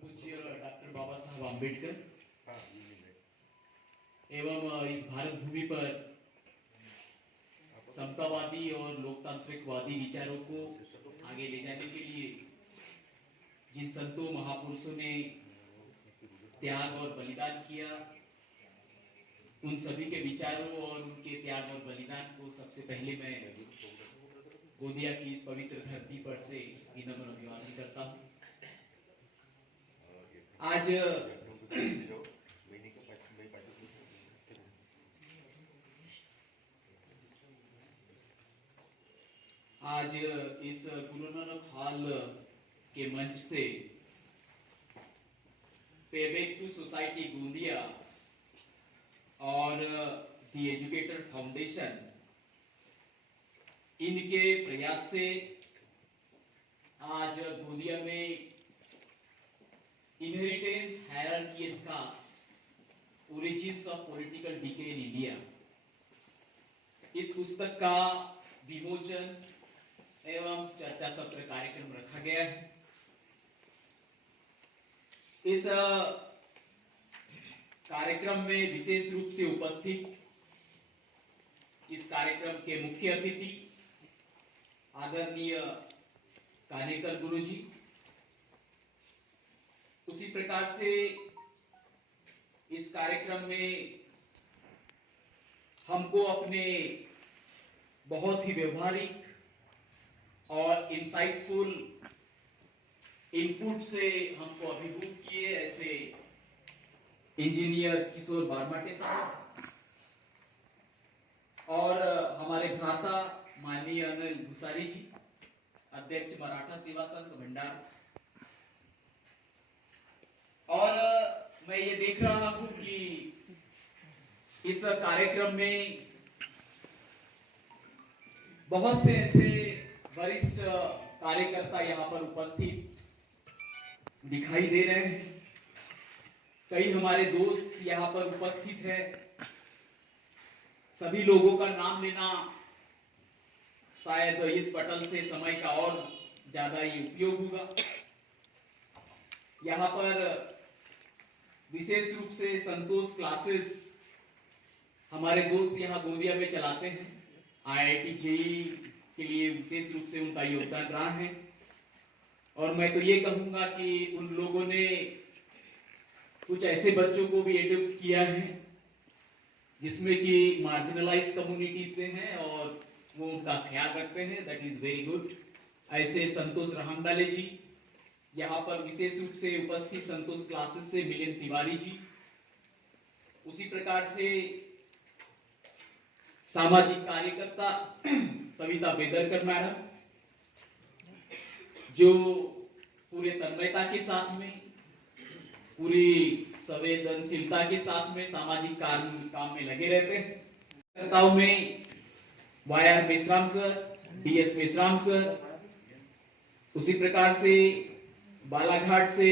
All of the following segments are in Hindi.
पूज्य डॉक्टर बाबा साहब आम्बेडकर एवं इस भारत भूमि पर समतावादी और लोकतांत्रिकवादी विचारों को आगे ले जाने के लिए जिन संतों महापुरुषों ने त्याग और बलिदान किया, उन सभी के विचारों और उनके त्याग और बलिदान को सबसे पहले मैं गोंदिया की इस पवित्र धरती पर से विनम्र अभिवादन करता हूँ। आज इस गुरु नानक हॉल के मंच से पेबैक टू सोसाइटी गोंदिया और द एजुकेटर फाउंडेशन, इनके प्रयास से आज गोंदिया में inheritance hierarchy and caste origins of political decay in India, इस पुस्तक का विमोचन एवं चर्चा सत्र कार्यक्रम रखा गया है। इस कार्यक्रम में विशेष रूप से उपस्थित इस कार्यक्रम के मुख्य अतिथि आदरणीय कानेकर गुरु जी, उसी प्रकार से इस कार्यक्रम में हमको अपने बहुत ही व्यवहारिक और इंसाइटफुल इनपुट से हमको अभिभूत किए ऐसे इंजीनियर किशोर बारमाटे साहब और हमारे भ्राता माननीय अनिल भूसारी जी, अध्यक्ष मराठा सेवा संघ भंडार। और मैं ये देख रहा हूं कि इस कार्यक्रम में बहुत से ऐसे वरिष्ठ कार्यकर्ता यहाँ पर उपस्थित दिखाई दे रहे हैं। कई हमारे दोस्त यहाँ पर उपस्थित है। सभी लोगों का नाम लेना शायद इस पटल से समय का और ज्यादा ही उपयोग होगा। यहाँ पर विशेष रूप से संतोष क्लासेस हमारे दोस्त यहाँ गोंदिया में चलाते हैं। IIT जेईई के लिए विशेष रूप से उनका योगदान रहा है और मैं तो ये कहूंगा कि उन लोगों ने कुछ ऐसे बच्चों को भी एडॉप्ट किया है जिसमें कि मार्जिनलाइज कम्युनिटी से हैं और वो उनका ख्याल रखते हैं। That is very good. ऐसे संतोष रहंगडाले जी, यहाँ पर विशेष रूप से उपस्थित संतोष क्लासेस से मिलिंद तिवारी जी, उसी प्रकार से सामाजिक कार्यकर्ता सविता बेदरकर मैडम, जो पूरे तन्मयता के साथ में, पूरी संवेदनशीलता के साथ में सामाजिक काम में लगे रहते हैं। कार्यकर्ताओं में YR Meshram sir, DS Meshram sir, उसी प्रकार से बालाघाट से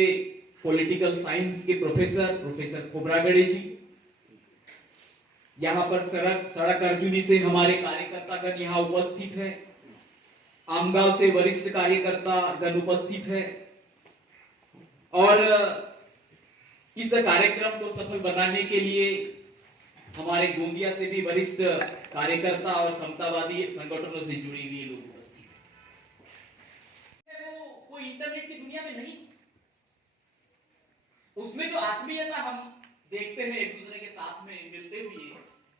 पॉलिटिकल साइंस के प्रोफेसर खोबरागड़े जी, यहाँ पर सड़क अर्जुनी से हमारे कार्यकर्तागण यहाँ उपस्थित है। आमगांव से वरिष्ठ कार्यकर्ता गण उपस्थित है और इस कार्यक्रम को सफल बनाने के लिए हमारे गोंदिया से भी वरिष्ठ कार्यकर्ता और समतावादी संगठनों से जुड़े हुए लोग उपस्थित हैं। वो इंटरनेट की दुनिया में नहीं, उसमें जो आत्मीयता हम देखते हैं, एक दूसरे के साथ में मिलते हुए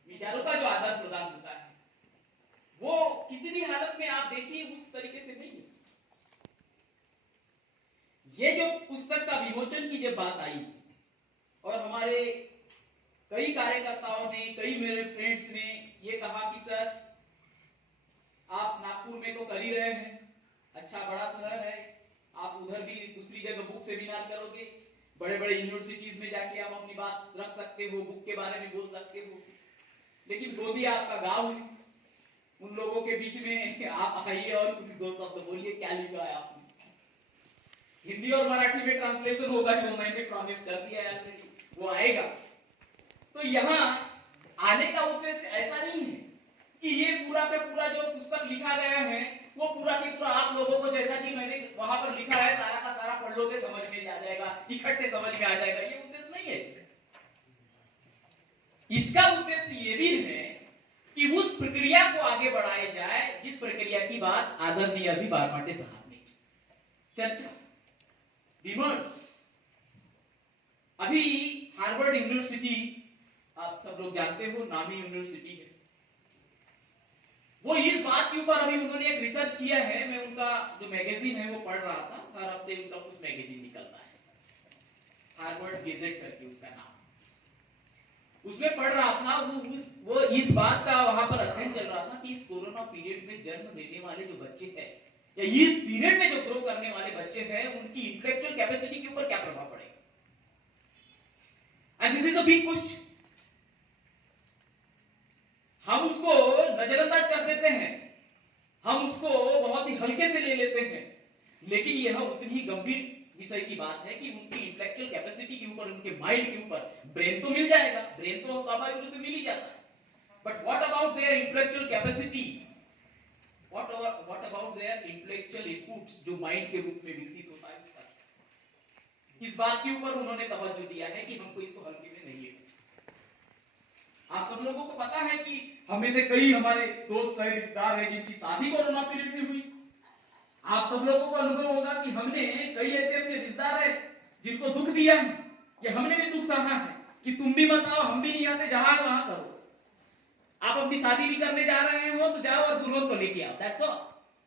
विचारों का जो आदान प्रदान होता है, वो किसी भी हालत में आप देखिए उस तरीके से नहीं है। ये जो पुस्तक का विमोचन की जब बात आई और हमारे कई कार्यकर्ताओं ने, कई मेरे फ्रेंड्स ने ये कहा कि सर आप नागपुर में तो कर ही रहे हैं, अच्छा बड़ा शहर है, आप उधर भी दूसरी जगह बुक सेमिनार करोगे, बड़े बड़े यूनिवर्सिटीज में जाके आप अपनी बात रख सकते हो, बुक के बारे में बोल सकते हो, लेकिन गोंदिया आपका गांव है, उन लोगों के बीच में आप आइए और कुछ दो शब्द बोलिए, क्या लिखा है आपने। हिंदी और मराठी में ट्रांसलेशन होगा जो मैंने प्रॉमिस कर दिया है ऑलरेडी, वो आएगा। तो यहाँ आने का उद्देश्य ऐसा नहीं है कि ये पूरा का पूरा जो पुस्तक लिखा गया है वो पूरा के पूरा आप लोगों को, जैसा कि मैंने वहां पर लिखा है, सारा का सारा पढ़ लोगे समझ में आ जाएगा। इकट्ठे समझ में आ जाएगा, ये उद्देश्य नहीं है इसका। इसका उद्देश्य ये भी है कि उस प्रक्रिया को आगे बढ़ाया जाए जिस प्रक्रिया की बात आदरणीय अभी बारमाटे साहब ने की। चर्चा, विमर्श। अभी हार्वर्ड यूनिवर्सिटी, आप सब लोग जानते हो, नामी यूनिवर्सिटी है, वो इस बात के ऊपर अभी उन्होंने एक रिसर्च किया है। मैं उनका जो मैगजीन है वो पढ़ रहा था, हर हफ्ते उनका कुछ मैगजीन निकलता है, हार्वर्ड गेजेट करके उसका नाम। उसमें पढ़ रहा था, वो इस बात का वहां पर अध्ययन चल रहा था कि इस कोरोना पीरियड में जन्म लेने वाले जो बच्चे हैं या इस पीरियड में जो ग्रो करने वाले बच्चे हैं, उनकी इंटेलेक्चुअल कैपेसिटी के ऊपर क्या प्रभाव पड़ेगा। And this is a big question. हम उसको नजरअंदाज कर देते हैं, हम उसको बहुत ही हल्के से ले लेते हैं, लेकिन यह उतनी ही गंभीर विषय की बात है कि उनकी इंटेलेक्चुअल कैपेसिटी के ऊपर, उनके माइंड के ऊपर, ब्रेन तो मिल जाएगा, ब्रेन तो स्वाभाविक रूप से मिल ही जाता है, but what about their intellectual capacity, what about their intellectual inputs जो माइंड के रूप में विकसित होता है उसका। इस बात के ऊपर उन्होंने तवज्जो दिया है कि हमको इसको हल्के में नहीं लेना चाहिए। आप सब लोगों को पता है कि हमें से कई हमारे दोस्त है, रिश्तेदार है जिनकी शादी कोरोना पीरियड में हुई। आप सब लोगों को अनुभव होगा कि हमने कई ऐसे अपने रिश्तेदार है जिनको दुख दिया है, या हमने भी दुख सहा है कि तुम भी मत आओ, हम भी नहीं आते, जहां वहां करो। आप अपनी शादी भी करने जा रहे हो तो जाओ और दुल्हन को लेके आओ, that's all,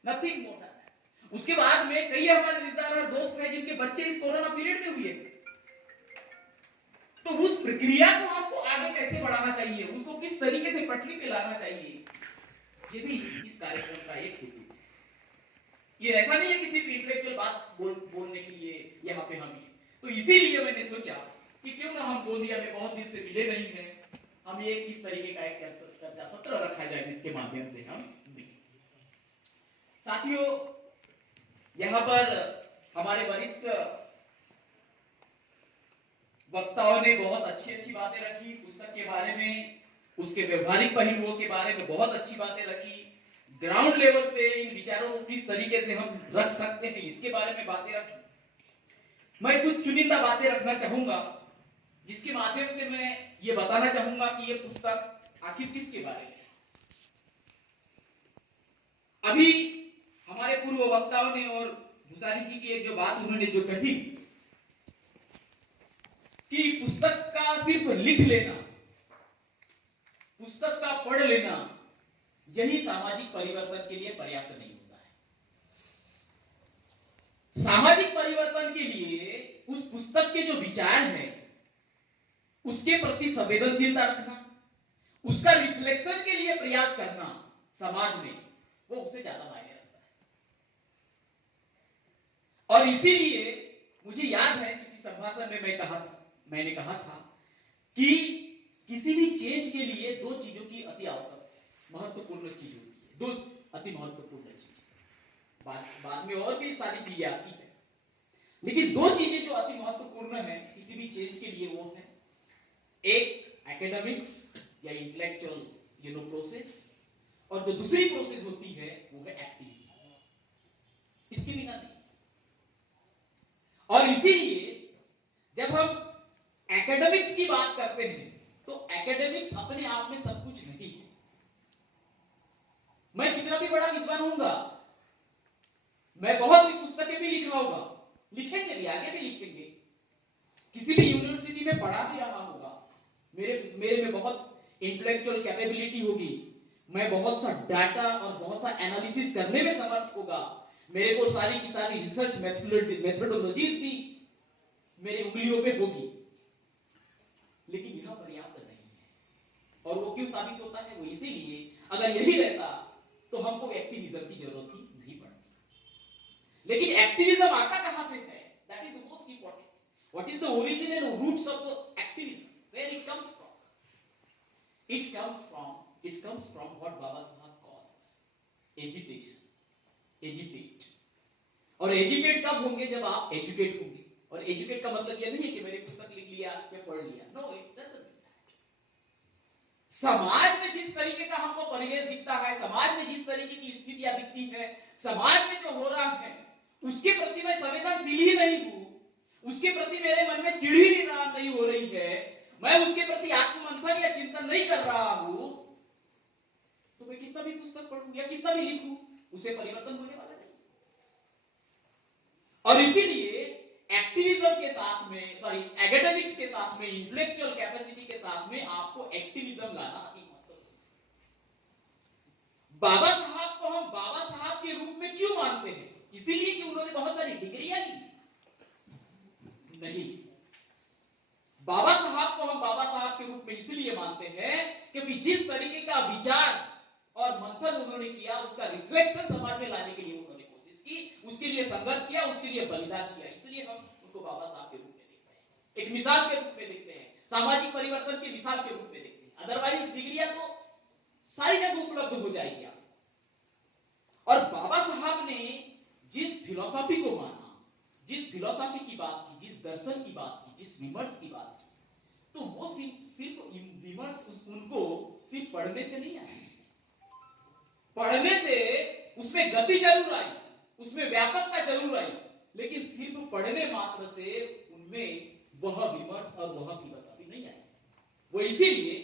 nothing more than that. उसके बाद में कई हमारे रिश्तेदार और दोस्त हैं जिनके बच्चे इस कोरोना पीरियड में हुए। तो उस प्रक्रिया को हमको आगे कैसे बढ़ाना चाहिए, उसको किस तरीके से पटरी पे लाना चाहिए, ये भी इस कार्यक्रम का एक हेतु है। ये ऐसा नहीं है कि सिर्फ इंटेलेक्चुअल बात बोलने के लिए यहाँ पे हम ही। तो इसीलिए मैंने सोचा कि क्यों ना हम गोंदिया में बहुत दिन से मिले नहीं हैं, हम ये इस तरीके का एक चर्चा सत्र रखा जाए जिसके माध्यम से हम मिले। साथियों, यहाँ पर हमारे वरिष्ठ वक्ताओं ने बहुत अच्छी अच्छी बातें रखी, पुस्तक के बारे में, उसके व्यवहारिक पहलुओं के बारे में बहुत अच्छी बातें रखी, ग्राउंड लेवल पे इन विचारों को किस तरीके से हम रख सकते हैं इसके बारे में बातें रखी। मैं कुछ चुनिंदा बातें रखना चाहूंगा जिसके माध्यम से मैं ये बताना चाहूंगा कि ये पुस्तक आखिर किसके बारे में। अभी हमारे पूर्व वक्ताओं ने और भूसारी जी की एक जो बात उन्होंने जो कही कि पुस्तक का सिर्फ लिख लेना, पुस्तक का पढ़ लेना, यही सामाजिक परिवर्तन के लिए पर्याप्त नहीं होता है। सामाजिक परिवर्तन के लिए उस पुस्तक के जो विचार हैं उसके प्रति संवेदनशीलता रखना, उसका रिफ्लेक्शन के लिए प्रयास करना समाज में, वो उससे ज्यादा मायने रखता है। और इसीलिए मुझे याद है किसी संभाषण में मैंने कहा था कि किसी भी चेंज के लिए दो चीजों की अति आवश्यक महत्वपूर्ण चीज होती है, दो अति महत्वपूर्ण चीज। बाद में और भी सारी चीजें आती है, लेकिन दो चीजें जो अति महत्वपूर्ण है किसी भी चेंज के लिए वो है, एक एकेडमिक्स या इंटेलेक्चुअल प्रोसेस, और जो दूसरी प्रोसेस होती है वो है एक्टिविज्म। इसके बिना नहीं। और इसीलिए जब हम एकेडमिक्स की बात करते हैं तो एकेडमिक्स अपने आप में सब कुछ नहीं है। मैं कितना भी बड़ा विद्वान होऊंगा, मैं बहुत सी पुस्तकें भी लिखा होगा, लिखेंगे भी, आगे भी लिखेंगे, किसी भी यूनिवर्सिटी में पढ़ा भी रहा होगा, मेरे में बहुत इंटेलेक्चुअल कैपेबिलिटी होगी, मैं बहुत सा डाटा और बहुत सा एनालिसिस करने में समर्थ होगा, मेरे को सारी की सारी रिसर्च मेथोडोलॉजीज भी मेरे उंगलियों पे होगी, लेकिन यह पर्याप्त नहीं है। और वो क्यों साबित होता है? वो इसीलिए, अगर यही रहता तो हमको एक्टिविज्म की जरूरत ही नहीं पड़ती। लेकिन एक्टिविज्म आता कहां से है? That is the most important. What is the origin and roots of the activism? Where it comes from? It comes from what Baba Sahab calls agitation. Agitate. और एजुकेट कब होंगे? जब आप एजुकेट होंगे। और एजुकेट का मतलब यह नहीं है कि मैंने पुस्तक लिख लिया या पढ़ लिया, नो, इट डजंट। समाज में जिस तरीके का हमको परिवेश दिखता है, समाज में जिस तरीके की स्थितियां दिखती है, समाज में जो हो रहा है उसके प्रति मैं संवेदनशील ही नहीं हूं, उसके प्रति मेरे मन में चिढ़ ही नहीं हो रही है, मैं उसके प्रति आत्ममंथन या चिंतन नहीं कर रहा हूं, तो मैं कितना भी पुस्तक पढ़ूं या कितना भी लिखूं, उसे परिवर्तन होने वाला नहीं। और इसीलिए एक्टिविज्म के साथ में, एकेडमिक्स के साथ में, इंटेलेक्चुअल कैपेसिटी के साथ में आपको एक्टिविज्म लाना अति महत्वपूर्ण। बाबा साहब को हम बाबा साहब के रूप में क्यों मानते हैं? इसीलिए कि उन्होंने बहुत सारी डिग्रियां ली? नहीं, बाबा साहब को हम बाबा साहब के रूप में इसलिए मानते हैं क्योंकि जिस तरीके का विचार और मंथन उन्होंने किया, उसका रिफ्लेक्शन समाज में लाने के लिए उन्होंने कोशिश की, उसके लिए संघर्ष किया, उसके लिए बलिदान किया, इसलिए हम उनको बाबा साहब के रूप में देखते हैं, एक मिसाल के रूप में देखते हैं, सामाजिक परिवर्तन की मिसाल के रूप में देखते हैं। अदरवाइज डिग्रियां तो सारी जगह उपलब्ध हो जाएगी आपको। और बाबा साहब ने जिस फिलॉसफी को माना, जिस फिलॉसफी की बात की, जिस दर्शन की बात की, जिस विमर्श की बात की, तो वो सिर्फ विमर्श उनको सिर्फ पढ़ने से नहीं आया। पढ़ने से उसमें गति जरूर आई, उसमें व्यापकता जरूर आई, लेकिन सिर्फ पढ़ने मात्र से उनमें वह विमर्श और वह फिलॉसफी नहीं आई। वो इसीलिए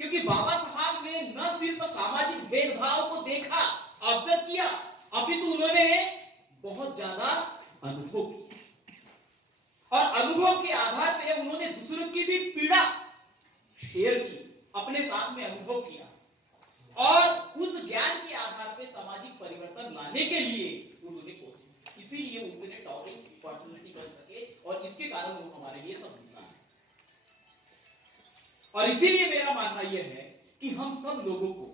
क्योंकि बाबा साहब ने न सिर्फ सामाजिक भेदभाव को देखा, ऑब्जर्व किया, अपितु उन्होंने बहुत ज्यादा अनुभव किया और अनुभव के आधार पर उन्होंने दूसरों की भी पीड़ा शेयर की, अपने साथ में अनुभव किया और उस ज्ञान के आधार पर सामाजिक परिवर्तन लाने के लिए उन्होंने कोशिश की। इसीलिए उन्होंने टॉवरिंग पर्सनालिटी बन सके और इसके कारण वो हमारे लिए सब मिसाल है। और इसीलिए मेरा मानना यह है कि हम सब लोगों को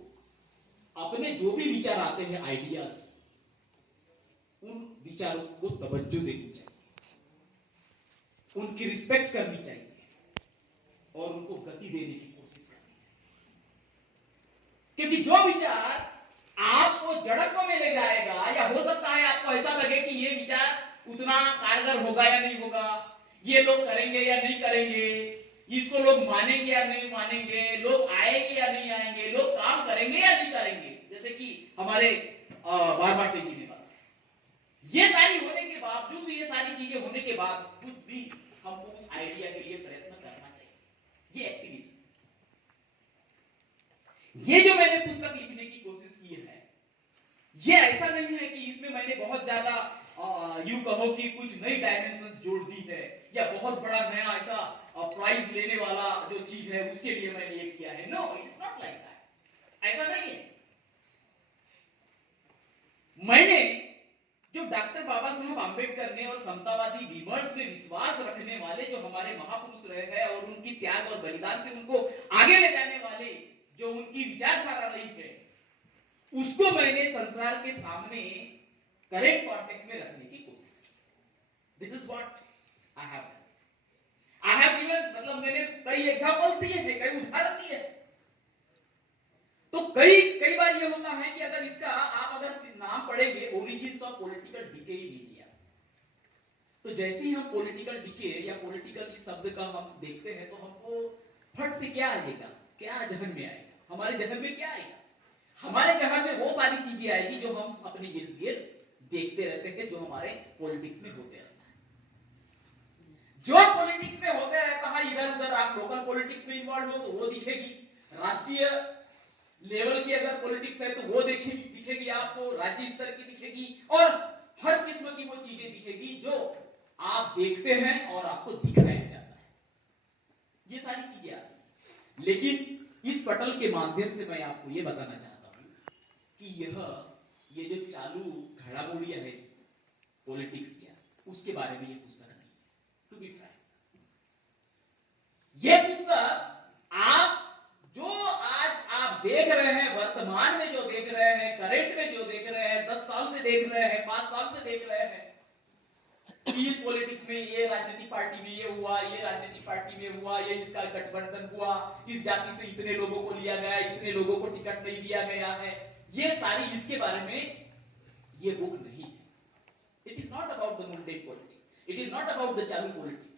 अपने जो भी विचार आते हैं, आइडियाज, उन विचारों को तवज्जो देनी चाहिए, उनकी रिस्पेक्ट करनी चाहिए और उनको गति देने की कोशिश करनी चाहिए। क्योंकि जो विचार आपको जड़त्व में ले जाएगा, या हो सकता है आपको ऐसा लगे कि ये विचार उतना कारगर होगा या नहीं होगा, ये लोग करेंगे या नहीं करेंगे, इसको लोग मानेंगे या नहीं मानेंगे, लोग आएंगे या नहीं आएंगे, लोग काम करेंगे या नहीं करेंगे, जैसे कि हमारे बार से जी ने बात, ये सारी होने के बावजूद, ये सारी चीजें होने के बावजूद भी हमको उस आइडिया के लिए प्रयत्न करना चाहिए। ये एक्टिविज्म, ये जो मैंने पुस्तक लिखने की कोशिश की है, ये ऐसा नहीं है कि इसमें मैंने बहुत ज्यादा यूं कहो कि कुछ नई डायमेंशंस जोड़ दी है या बहुत बड़ा नया ऐसा प्राइज लेने वाला जो चीज है उसके लिए मैंने ये किया है। No, it is not like that, ऐसा नहीं है। मैंने जो डॉक्टर बाबा साहब आंबेडकर ने और समतावादी विमर्श में विश्वास रखने वाले जो हमारे महापुरुष रहे हैं और उनकी त्याग और बलिदान से उनको आगे ले जाने वाले जो उनकी विचारधारा रही है, उसको मैंने संसार के सामने करेंट कॉन्टेक्स्ट में रखने की कोशिश की। This is what I have done. I have given, मतलब मैंने कई एग्जांपल्स दिए हैं, कई उदाहरण दिए हैं। तो कई बार ये होता है कि अगर इसका आप अगर नाम पढ़ेंगे, origins of political decay in India, तो जैसे ही हम पॉलिटिकल डिके या पॉलिटिकल इस शब्द का हम देखते हैं तो हमको फट से क्या आएगा, क्या जहन में आएगा, हमारे जहन में क्या आएगा? हमारे जहन में वो सारी चीजें आएगी जो हम अपने इर्द गिर्द देखते रहते हैं, जो हमारे पॉलिटिक्स में होते रहता है। जो पॉलिटिक्स में होते रहता है इधर उधर, आप लोकल पॉलिटिक्स में इन्वॉल्व हो तो वो दिखेगी, राष्ट्रीय लेवल की अगर पॉलिटिक्स है तो वो दिखेगी आपको, राज्य स्तर की दिखेगी, और हर किस्म की वो चीजें दिखेगी जो आप देखते हैं और आपको दिखाया जाता है। ये सारी चीजें आती हैं। लेकिन इस पटल के माध्यम से मैं आपको ये बताना चाहता हूं कि ये जो चालू घड़ामोड़ियां है पॉलिटिक्स क्या, उसके बारे में ये पुस्तक नहीं। टू बी फ्रैंक, ये पुस्तक आप जो आज आप देख रहे हैं, वर्तमान में जो देख रहे हैं, करंट में जो देख रहे हैं, 10 साल से देख रहे हैं, 5 साल से देख रहे हैं कि इस पॉलिटिक्स में ये राजनीतिक पार्टी में ये हुआ, ये राजनीतिक पार्टी में हुआ, ये इसका गठबंधन हुआ, इस जाति से इतने लोगों को लिया गया, इतने लोगों को टिकट नहीं दिया गया है, ये सारी, इसके बारे में ये बुक नहीं है। It is not about the mundane politics, it is not about the चालू पॉलिटिक्स।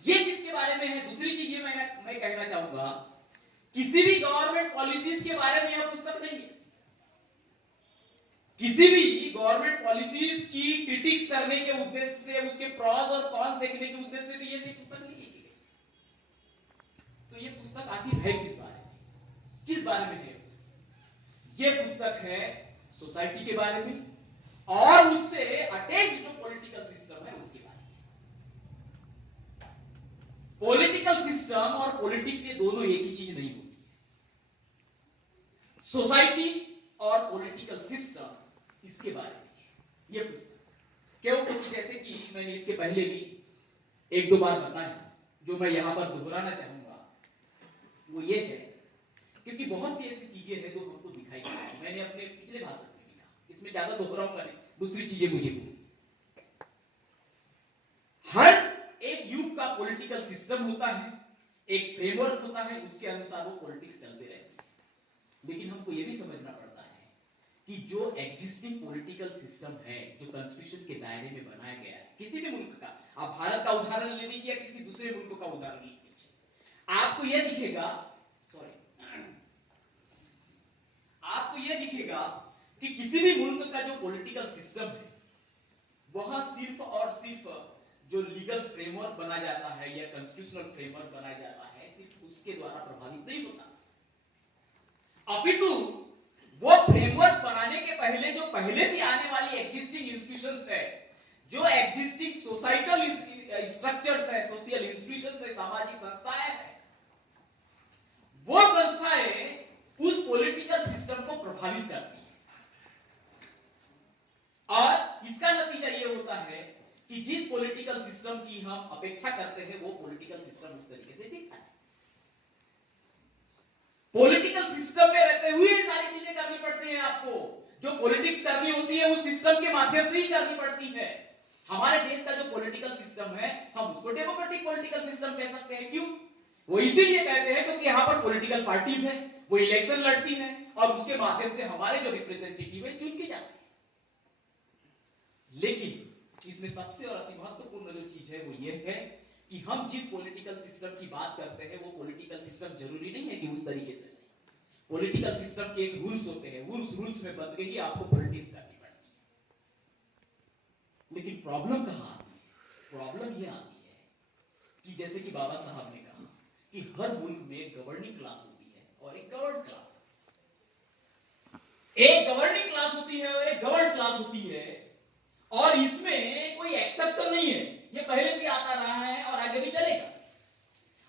ये किसके बारे में है? दूसरी चीज ये मैं कहना चाहूंगा, किसी भी गवर्नमेंट पॉलिसीज के बारे में यह पुस्तक नहीं है। किसी भी गवर्नमेंट पॉलिसीज की क्रिटिक्स करने के उद्देश्य से, उसके प्रॉस और कॉन्स देखने के उद्देश्य से भी ये पुस्तक नहीं लिखी गई। तो ये पुस्तक आखिर है किस बारे में, किस बारे में है पुस्तक? ये पुस्तक है सोसाइटी के बारे में और उससे अटैच जो पॉलिटिकल सिस्टम है उसके बारे में। पॉलिटिकल सिस्टम और पॉलिटिक्स ये दोनों एक ही चीज नहीं होती। सोसाइटी और पॉलिटिकल सिस्टम इसके बारे में ये पुस्तक। क्यों? क्योंकि जैसे कि मैंने इसके पहले भी एक दो बार बताया, जो मैं यहां पर दोहराना चाहूंगा वो ये है क्योंकि बहुत सी ऐसी चीजें हैं जो हमको दिखाई देती। मैंने अपने पिछले भाषण में किया, इसमें ज्यादा दोहराऊंगा नहीं, दूसरी चीजें मुझे हर एक युग का पॉलिटिकल सिस्टम होता है, एक फ्रेमवर्क होता है, उसके अनुसार वो पॉलिटिक्स चलते रहती है। लेकिन हमको ये भी समझना पड़ता है कि जो एग्जिस्टिंग पॉलिटिकल सिस्टम है, जो कॉन्स्टिट्यूशन के दायरे में बनाया गया है, किसी भी मुल्क का, आप भारत का उदाहरण ले लीजिए या किसी दूसरे मुल्क का उदाहरण ले लीजिए, आपको यह दिखेगा, आपको यह दिखेगा कि किसी भी मुल्क का जो पॉलिटिकल सिस्टम है वहां सिर्फ और सिर्फ जो लीगल फ्रेमवर्क बना जाता है या कॉन्स्टिट्यूशनल फ्रेमवर्क बनाया जाता है, सिर्फ उसके द्वारा प्रभावित नहीं होता, अपितु वो फ्रेमवर्क बनाने के पहले जो पहले से आने वाली एग्जिस्टिंग इंस्टीट्यूशंस है, जो एग्जिस्टिंग सोसाइटल स्ट्रक्चर्स है, सोशल इंस्टीट्यूशंस है, सामाजिक संस्थाएं हैं, वो संस्थाएं उस पॉलिटिकल सिस्टम को प्रभावित करती है। और इसका नतीजा ये होता है कि जिस पॉलिटिकल सिस्टम की हम अपेक्षा करते हैं वो पॉलिटिकल सिस्टम उस तरीके से दिखता है। पॉलिटिकल सिस्टम में रहते हुए ये सारी चीजें करनी पड़ती हैं आपको। जो पॉलिटिक्स करनी होती है उस सिस्टम के माध्यम से ही करनी पड़ती है। हमारे देश का जो पॉलिटिकल सिस्टम है, हम उसको डेमोक्रेटिक पॉलिटिकल सिस्टम कह सकते हैं। क्यों? वो इसीलिए कहते हैं क्योंकि यहां पर पॉलिटिकल पार्टीज है, वो इलेक्शन लड़ती है और उसके माध्यम से हमारे जो रिप्रेजेंटेटिव है चुन के जाते हैं। लेकिन इसमें सबसे और अति महत्वपूर्ण जो चीज है वो ये है कि हम जिस पॉलिटिकल सिस्टम की बात करते हैं वो पॉलिटिकल सिस्टम जरूरी नहीं है कि उस तरीके से नहीं। पॉलिटिकल सिस्टम के एक रूल्स होते हैं, उस रूल्स में बंद के ही आपको पॉलिटिक्स करनी पड़ती है। लेकिन प्रॉब्लम कहां आती है? प्रॉब्लम ये आती है कि जैसे कि बाबा साहब ने कहा कि हर मुल्क में एक गवर्निंग क्लास होती है और एक गवर्न क्लास होती है। एक गवर्निंग क्लास होती है और एक गवर्न क्लास होती है, और इसमें कोई एक्सेप्शन नहीं है, ये पहले से आता रहा है और आगे भी चलेगा।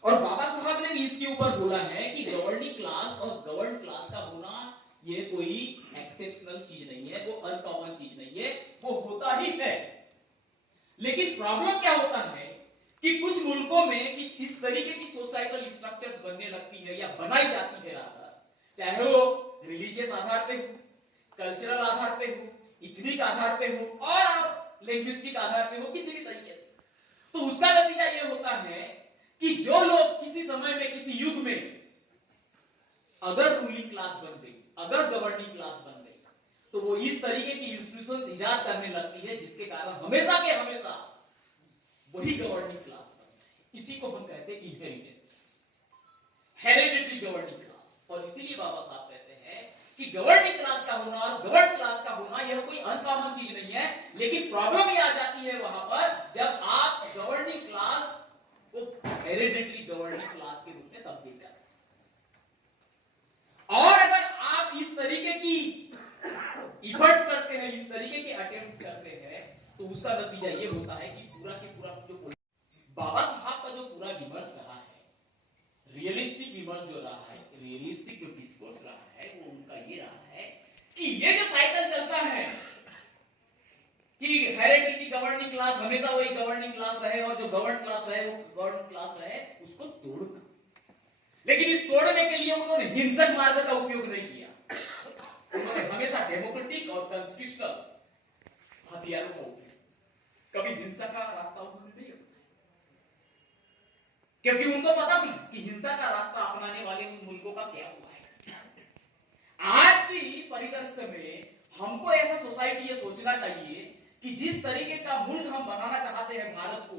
और बाबा साहब ने भी इसके ऊपर बोला है कि गवर्निंग क्लास और गवर्न क्लास का होना ये कोई एक्सेप्शनल चीज नहीं है, वो अनकॉमन चीज नहीं है, वो होता ही है। लेकिन प्रॉब्लम क्या होता है कि कुछ मुल्कों में कि इस तरीके की सोसाइटल स्ट्रक्चर्स बनने लगती है या बनाई जाती है, चाहे वो रिलीजियस आधार पे हो, कल्चरल आधार पे हो, इथनिक आधार पे हो और लिंग्विस्टिक आधार पे हो, किसी भी तरीके से। तो उसका नतीजा ये होता है कि जो लोग किसी समय में, किसी युग में अगर रूलिंग क्लास बन गई, अगर गवर्निंग क्लास बन गई, तो वो इस तरीके की इंस्टीट्यूशंस इजाद करने लगती है जिसके कारण हमेशा के हमेशा वही गवर्निंग क्लास बनता है। इसी को हम कहते हैं इनहेरिटेंस, हेरिडिटरी गवर्निंग क्लास। और इसीलिए बाबा साहब कहते हैं कि गवर्निंग क्लास का होना और गवर्न क्लास का होना यह कोई अनकॉमन चीज नहीं है। लेकिन प्रॉब्लम ये आ जाती है वहां पर जब आप गवर्निंग क्लास को हेरिडिटरी गवर्निंग क्लास के रूप में तब्दील करते हैं। और अगर आप इस तरीके की इफर्ट्स करते हैं, इस तरीके के अटेम्प्ट करते हैं, तो उसका नतीजा ये होता है कि पूरा के पूरा जो बाबा साहब का जो पूरा विमर्श रहा है, रियलिस्टिक विमर्श जो रहा है, रियलिस्टिक जो डिस्कोर्स रहा है, वो उनका ये रहा है कि ये जो साइकिल चलता है कि हेरिडिटरी गवर्निंग क्लास हमेशा वही गवर्निंग क्लास रहे और जो गवर्न क्लास रहे वो गवर्न क्लास रहे, उसको तोड़ना। लेकिन इस तोड़ने के लिए उन्होंने हिंसक मार्ग का उपयोग नहीं किया। उन्होंने हमेशा डेमोक्रेटिक और कॉन्स्टिट्यूशनल हथियारों का उपयोग, कभी हिंसा का रास्ता उन्होंने नहीं अपनाया, क्योंकि उनको पता था कि हिंसा का रास्ता अपनाने वाले उन मुल्कों का क्या हुआ है। आज की परिदृश्य में हमको ऐसा सोसाइटी ये सोचना चाहिए कि जिस तरीके का मुल्क हम बनाना चाहते हैं भारत को,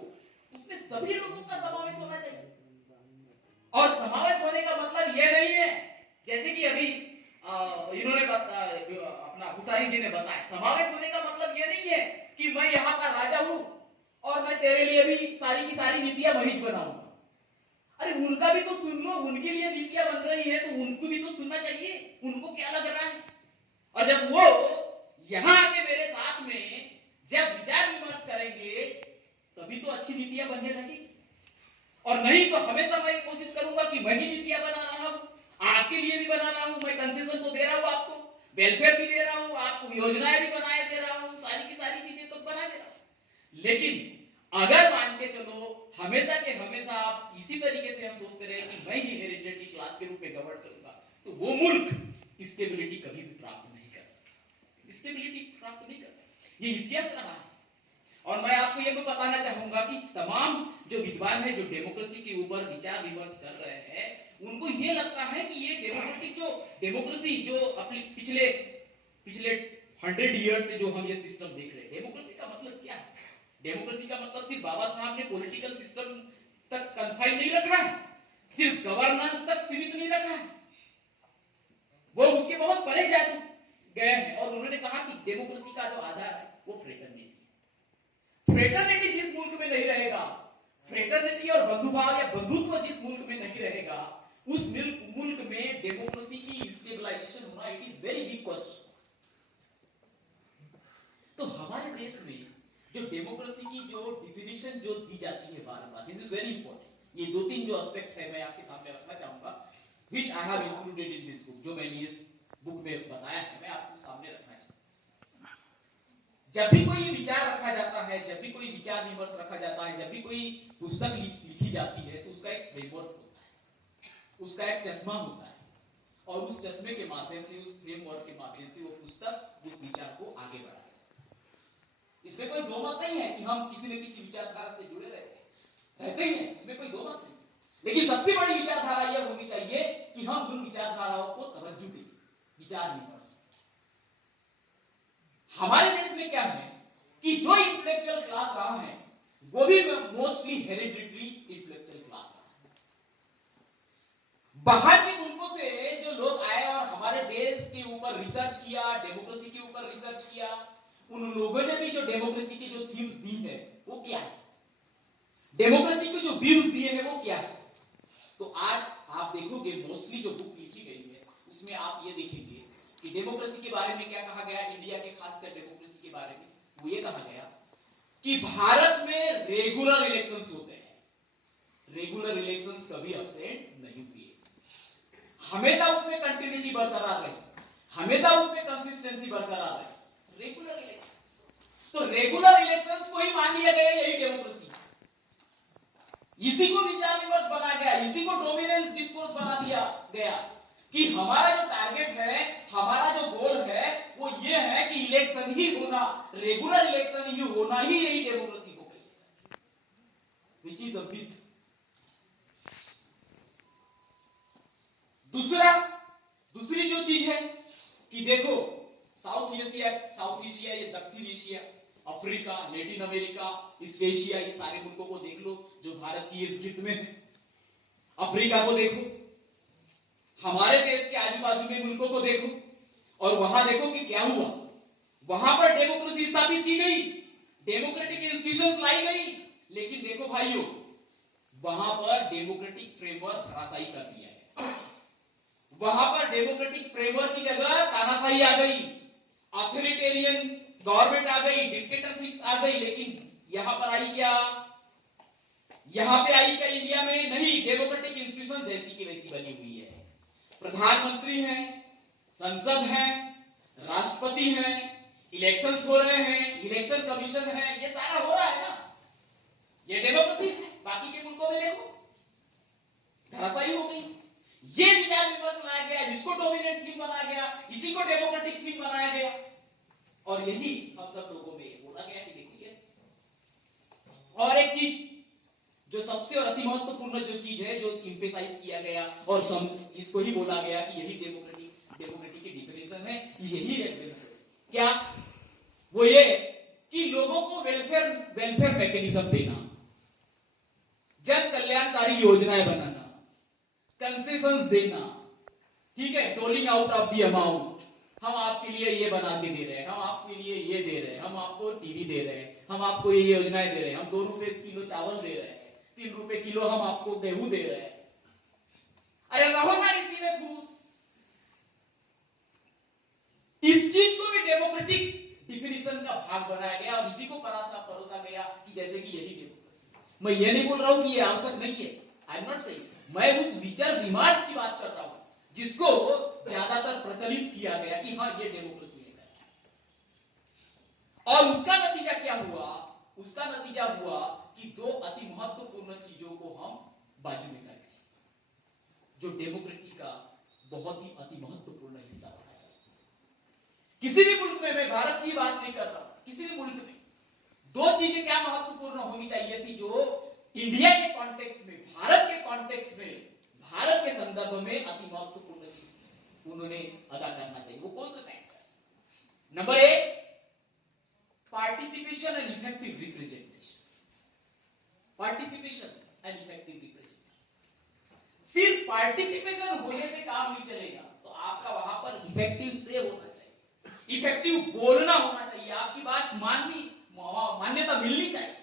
उसमें सभी लोगों का समावेश होना चाहिए। और समावेश होने का मतलब यह नहीं है जैसे कि अभी इन्होंने अपना भूसारी जी ने बताया, समावेश होने का मतलब ये नहीं है कि मैं यहाँ का राजा हूं और मैं तेरे लिए भी सारी की सारी नीतियां वही बनाऊंगा। अरे उनका भी तो सुन लो, उनके लिए नीतियां बन रही है तो उनको भी तो सुनना चाहिए, उनको क्या लग रहा है। और जब वो यहाँ आके मेरे साथ में जब विचार विमर्श करेंगे तभी तो अच्छी नीतियां बनने लगेगी। और नहीं तो हमेशा मैं ये कोशिश करूंगा कि मैं ही नीतियां बना रहा हूं, आपके लिए भी बना रहा हूं, मैं कंसेशन तो दे रहा हूं, आपको वेलफेयर भी दे रहा हूं, आपको योजनाएं भी बनाए दे रहा हूं, सारी की सारी चीजें तो बना दे रहा हूं। लेकिन अगर मान के चलो हमेशा के हमेशा आप इसी तरीके से हम सोचते रहे कि मैं ही हेरिडिटरी क्लास के रूप में गवर्न करूंगा, तो वो मुल्क स्टेबिलिटी कभी भी प्राप्त नहीं कर सकता, स्टेबिलिटी प्राप्त नहीं कर सकता। ये इतिहास रहा है। और मैं आपको ये भी बताना चाहूंगा कि तमाम जो विद्वान है जो डेमोक्रेसी के ऊपर विचार विमर्श कर रहे हैं, उनको ये लगता है कि ये डेमोक्रेटिक जो डेमोक्रेसी जो अपने पिछले 100 ईयर से जो हम ये सिस्टम देख रहे हैं, डेमोक्रेसी का मतलब क्या है? डेमोक्रेसी का मतलब सिर्फ बाबा साहब ने पॉलिटिकल सिस्टम तक कन्फाइन नहीं रखा है, सिर्फ गवर्नेंस तक सीमित नहीं रखा है, वो उसके बहुत परे जा गए हैं। और उन्होंने कहा कि डेमोक्रेसी का जो आधार है वो फ्रेटर्निटी। फ्रेटर्निटी जिस मुल्क में नहीं रहेगा, फ्रेटर्निटी और बंधुभाव या बंधुत्व जिस मुल्क में नहीं रहेगा, उस मुल्क में डेमोक्रेसी की स्टेबलाइजेशन होना it is very big question. तो हमारे देश में जो डेमोक्रेसी की जो डिफिनेशन जो दी जाती है बार-बार, दिस इज वेरी इंपॉर्टेंट। ये दो तीन जो एस्पेक्ट है मैं आपके सामने रखना चाहूंगा, which I have included in this book, जो मैंने इस बुक में बताया है, मैं आपके सामने रखना चाहता हूं। जब भी कोई विचार रखा जाता है, जब भी कोई विचार विमर्श रखा जाता है, जब भी कोई पुस्तक लिखी जाती है, तो उसका एक फ्रेमवर्क होता है, उसका एक चश्मा होता है, और उस चश्मे के माध्यम से, उस फ्रेमवर्क के माध्यम से वो पुस्तक उस विचार को आगे बढ़ाए। इसमें कोई दो मत नहीं है कि हम किसी न किसी विचारधारा से जुड़े रहते ही हैं, इसमें कोई दो मत नहीं। लेकिन सबसे बड़ी विचारधारा यह होनी चाहिए कि हम उन विचारधाराओं को तवज्जो दें, विचार विमर्श। हमारे देश में क्या है कि जो इंटेलेक्चुअल क्लास रहा है वो भी मोस्टली हेरिडिटरी इंटेलेक्चुअल क्लास रहा है। बाहर के मुल्कों से जो लोग आए और हमारे देश के ऊपर रिसर्च किया, डेमोक्रेसी के ऊपर रिसर्च किया, उन लोगों ने भी जो डेमोक्रेसी की जो थीम्स दी है वो क्या है, डेमोक्रेसी के जो व्यूज दिए हैं वो क्या है। तो आज आप देखोगे मोस्टली जो बुक लिखी गई है उसमें आप ये देखेंगे कि डेमोक्रेसी के बारे में क्या कहा गया, इंडिया के खासकर डेमोक्रेसी के बारे में वो ये कहा गया कि भारत में रेगुलर इलेक्शंस होते हैं, रेगुलर इलेक्शंस कभी अब्सेंट नहीं हुए, हमेशा उसमें कंटिन्यूटी बरकरार रही, हमेशा उसमें कंसिस्टेंसी बरकरार रही, रेगुलर इलेक्शंस। तो रेगुलर इलेक्शंस को ही मान लिया गया यही डेमोक्रेसी, इसी को विचार विमर्श बना गया, इसी को डोमिनेंस डिस्कोर्स बना दिया गया कि हमारा जो टारगेट है, हमारा जो गोल है वो ये है कि इलेक्शन ही होना, रेगुलर इलेक्शन ही होना ही यही डेमोक्रेसी को कही, व्हिच इज अ मिथ। दूसरी जो चीज है कि देखो साउथ एशिया, ये दक्षिण Asia, Africa, Latin America, east Asia, ये सारे मुल्कों को देख लो जो भारत की गिरफ्त में है। अफ्रीका को देखो, हमारे देश के आजू बाजू के मुल्कों को देखो, और वहां देखो कि क्या हुआ। वहां पर डेमोक्रेसी स्थापित की गई, डेमोक्रेटिक इंस्टीट्यूशंस लाई गई, लेकिन देखो भाइयों वहां पर डेमोक्रेटिक फ्रेमवर्क धराशायी कर दिया है। वहां पर डेमोक्रेटिक फ्रेमवर्क की जगह तानाशाही आ गई, ऑथोरिटेरियन गवर्नमेंट आ गई, डिक्टेटरशिप आ गई। लेकिन यहां पर आई क्या, यहां पे आई क्या इंडिया में? नहीं, डेमोक्रेटिक इंस्टीट्यूशन जैसी की वैसी बनी हुई है। प्रधानमंत्री हैं, संसद है, राष्ट्रपति हैं, इलेक्शंस हो रहे हैं, इलेक्शन कमीशन है, ये सारा हो रहा है ना, ये डेमोक्रेसी है। बाकी के मुल्कों में देखो धराशायी हो गई। ये विचार विमर्श लाया गया, इसको डोमिनेंट थीम बनाया गया, इसी को डेमोक्रेटिक थीम बनाया गया, और यही हम सब लोगों में बोला गया कि देखो ये। और एक चीज जो सबसे और अति महत्वपूर्ण जो चीज है, जो इंपेसाइज किया गया और इसको ही बोला गया कि यही डेमोक्रेटिक की डिफिनेशन है, यही है डेमोक्रेसी। क्या? वो ये कि लोगों को वेलफेयर मैकेनिज्म देना, जन कल्याणकारी योजनाएं बनाना, कंसेशंस देना, ठीक है, doling out of the amount, हम आपके लिए ये बना के दे रहे हैं, हम आपके लिए ये दे रहे हैं, हम आपको टीवी दे रहे हैं, हम आपको ये योजनाएं दे रहे हैं, हम 2 रुपए किलो चावल दे रहे हैं, 3 रुपए किलो हम आपको गेहूं दे रहे हैं। अरे रहो ना इसी में खुश। इस चीज को भी डेमोक्रेटिक डिफिनीशन का भाग बनाया गया और इसी को परोसा गया कि जैसे कि यही डेमोक्रेसी। मैं ये नहीं बोल रहा हूं कि ये आवश्यक नहीं है, आई एम नॉट सेइंग, मैं उस विचार विमर्श की बात कर रहा हूं जिसको ज्यादातर प्रचलित किया गया कि हाँ ये डेमोक्रेसी है। और उसका नतीजा क्या हुआ? उसका नतीजा हुआ कि 2 अति महत्वपूर्ण चीजों को हम बाजू में कर गए, जो डेमोक्रेसी का बहुत ही अति महत्वपूर्ण हिस्सा होना चाहिए। किसी भी मुल्क में, मैं भारत की बात नहीं कर रहा हूं, किसी भी मुल्क में 2 चीजें क्या महत्वपूर्ण होनी चाहिए थी, जो इंडिया के कॉन्टेक्स्ट में, भारत के कॉन्टेक्स्ट में, भारत के संदर्भ में अति महत्वपूर्ण चीज उन्होंने अदा करना चाहिए। वो कौन से factors? Number 1, participation and effective representation. Participation and effective representation. सिर्फ पार्टिसिपेशन होने से काम नहीं चलेगा, तो आपका वहां पर इफेक्टिव से होना चाहिए, इफेक्टिव बोलना होना चाहिए, आपकी बात मान्यता मिलनी चाहिए।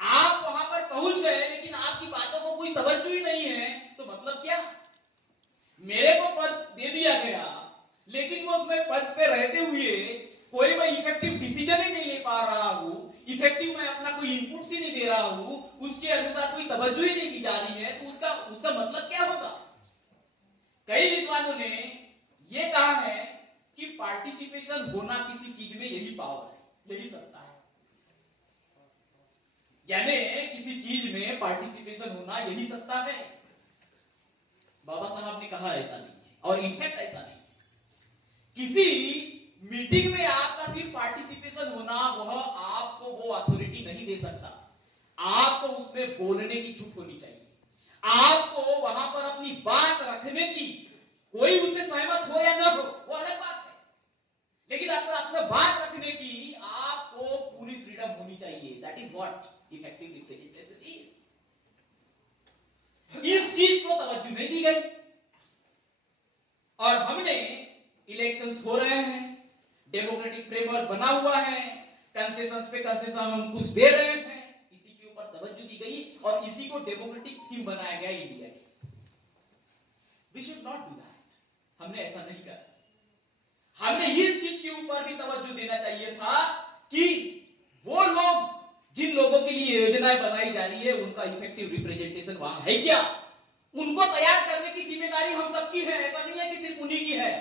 आप वहां पर पहुंच गए लेकिन आपकी बातों को कोई तवज्जो ही नहीं है, तो मतलब क्या? मेरे को पद दे दिया गया लेकिन वो उसमें पद पे रहते हुए कोई मैं इफेक्टिव डिसीजन ही नहीं ले पा रहा हूं, इफेक्टिव मैं अपना कोई इनपुट ही नहीं दे रहा हूं, उसके अनुसार कोई तवज्जो ही नहीं की जा रही है, तो उसका मतलब क्या होगा? कई विद्वानों ने यह कहा है कि पार्टिसिपेशन होना किसी चीज में यही पावर है, यही सत्ता है। यानी किसी चीज में पार्टिसिपेशन होना यही सत्ता है। बाबा साहब ने कहा ऐसा नहीं है, और इनफैक्ट ऐसा नहीं है। किसी मीटिंग में आपका सिर्फ पार्टिसिपेशन होना वह आपको वो अथॉरिटी नहीं दे सकता। आपको उसमें बोलने की छूट होनी चाहिए, आपको वहां पर अपनी बात रखने की, कोई उससे सहमत हो या ना हो वो अलग बात है, लेकिन आपको अपना बात रखने की आपको पूरी फ्रीडम होनी चाहिए। That is what effective representation is. इस चीज को तवज्जो नहीं दी गई और हमने इलेक्शंस हो रहे हैं, डेमोक्रेटिक फ्रेमवर्क बना हुआ है, कंसेशंस पे कंसेशन हम कुछ दे रहे हैं, इसी के ऊपर तवज्जो दी गई और इसी को डेमोक्रेटिक थीम बनाया गया इंडिया की। We should not do that. हमने ऐसा नहीं करा। हमने इस चीज के ऊपर भी तवज्जो देना चाहिए था कि वो लोग जिन लोगों के लिए योजनाएं बनाई जा रही है उनका इफेक्टिव रिप्रेजेंटेशन वहां है क्या, उनको तैयार करने की जिम्मेदारी हम सबकी है। ऐसा नहीं है कि सिर्फ उन्हीं की है,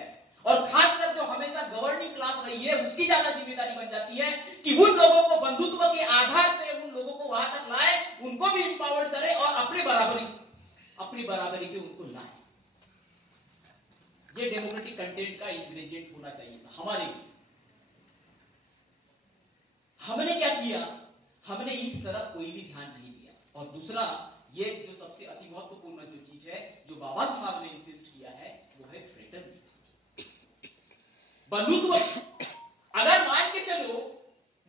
और खासकर जो हमेशा गवर्निंग क्लास रही है उसकी ज्यादा जिम्मेदारी बन जाती है कि उन लोगों को बंधुत्व के आधार पर उन लोगों को वहां तक लाए, उनको भी इंपावर्ड करे और अपनी बराबरी पे उनको लाए। ये डेमोक्रेटिक कंटेंट का इंग्रेडिएंट होना चाहिए था हमारे लिए। हमने क्या किया? हमने इस तरफ कोई भी ध्यान नहीं दिया। और दूसरा, ये जो सबसे अति महत्वपूर्ण जो चीज है जो बाबा साहब ने इंसिस्ट किया है वो है फ्रेटर्निटी, बंधुत्व। अगर मान के चलो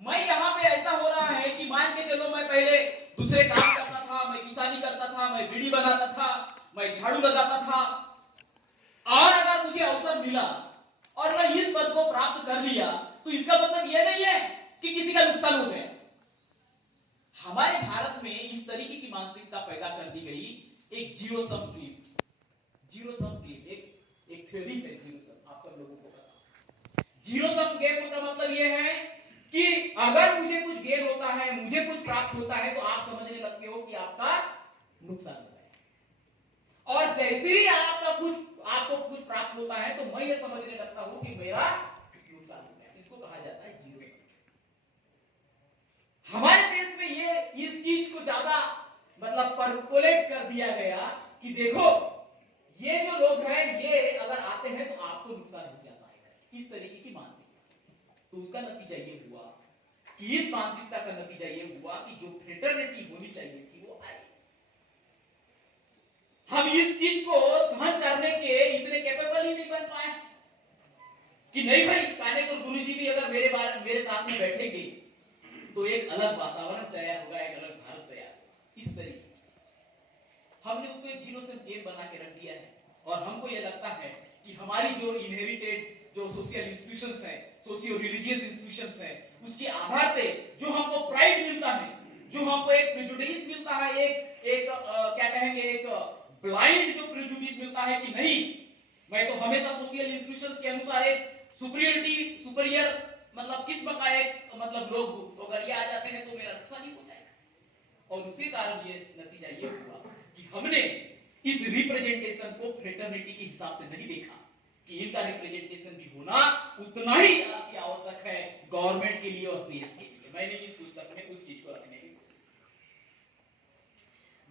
मैं यहां पे ऐसा हो रहा है कि मान के चलो मैं पहले दूसरे काम करता था, मैं किसानी करता था, मैं बीड़ी बनाता था, मैं झाड़ू लगाता था, और अगर मुझे अवसर मिला और मैं इस पद को प्राप्त कर लिया तो इसका मतलब यह नहीं है कि किसी का नुकसान हो गया। हमारे भारत में इस तरीके की मानसिकता पैदा कर दी गई, एक जीरो सम गेम, एक थ्योरी है जीरो सम, आप सब लोगों को पता। जीरो सम गेम का मतलब यह है कि अगर मुझे कुछ गेन होता है, मुझे कुछ प्राप्त होता है, तो आप समझने लगते हो कि आपका नुकसान होता है, और जैसे ही आपको कुछ प्राप्त होता है तो मैं ये समझने लगता हूं कि मेरा नुकसान हो गया। इसको कहा जाता है जीरो सम। हमारे देश में ये इस चीज को ज्यादा मतलब परकोलेट कर दिया गया कि देखो ये जो लोग हैं ये अगर आते हैं तो आपको नुकसान हो जाता है, इस तरीके की मानसिकता। तो उसका नतीजा ये हुआ कि इस मानसिकता का नतीजा ये हुआ कि जो फ्रेटर्निटी होनी चाहिए थी वो आई। हम इस चीज को सहन करने के इतने कैपेबल ही नहीं बन पाए कि नहीं भाई कानेकुर गुरुजी भी अगर मेरे साथ में बैठेंगे तो एक अलग वातावरण तैयार होगा, एक अलग भारत तैयार होगा। इस तरीके हमने उसको एक जीरो सम गेम बना के रख दिया है। और हमको ये लगता है कि हमारी जो इनहेरिटेड जो सोशल इंस्टीट्यूशंस हैं, सोशियो रिलीजियस इंस्टीट्यूशंस हैं, उसके आधार पे जो हमको प्राइड मिलता है, जो हमको एक प्रेजुडिस मिलता है, क्या कहेंगे, एक ब्लाइंड जो प्रेजुडिस मिलता है कि नहीं, मैं तो हमेशा सोशल इंस्टीट्यूशंस के अनुसार एक सुपीरियर मतलब किस्म का एक मतलब लोग हूं, तो अगर ये आ जाते हैं तो मेरा नुकसान ही हो जाएगा। और उसी कारण ये नतीजा ये हुआ कि हमने इस रिप्रेजेंटेशन को फ्रेटर्निटी के हिसाब से नहीं देखा कि इनका रिप्रेजेंटेशन भी होना उतना ही आवश्यक है गवर्नमेंट के लिए और देश के लिए। मैंने इस पुस्तक में उस चीज को रखने की कोशिश की।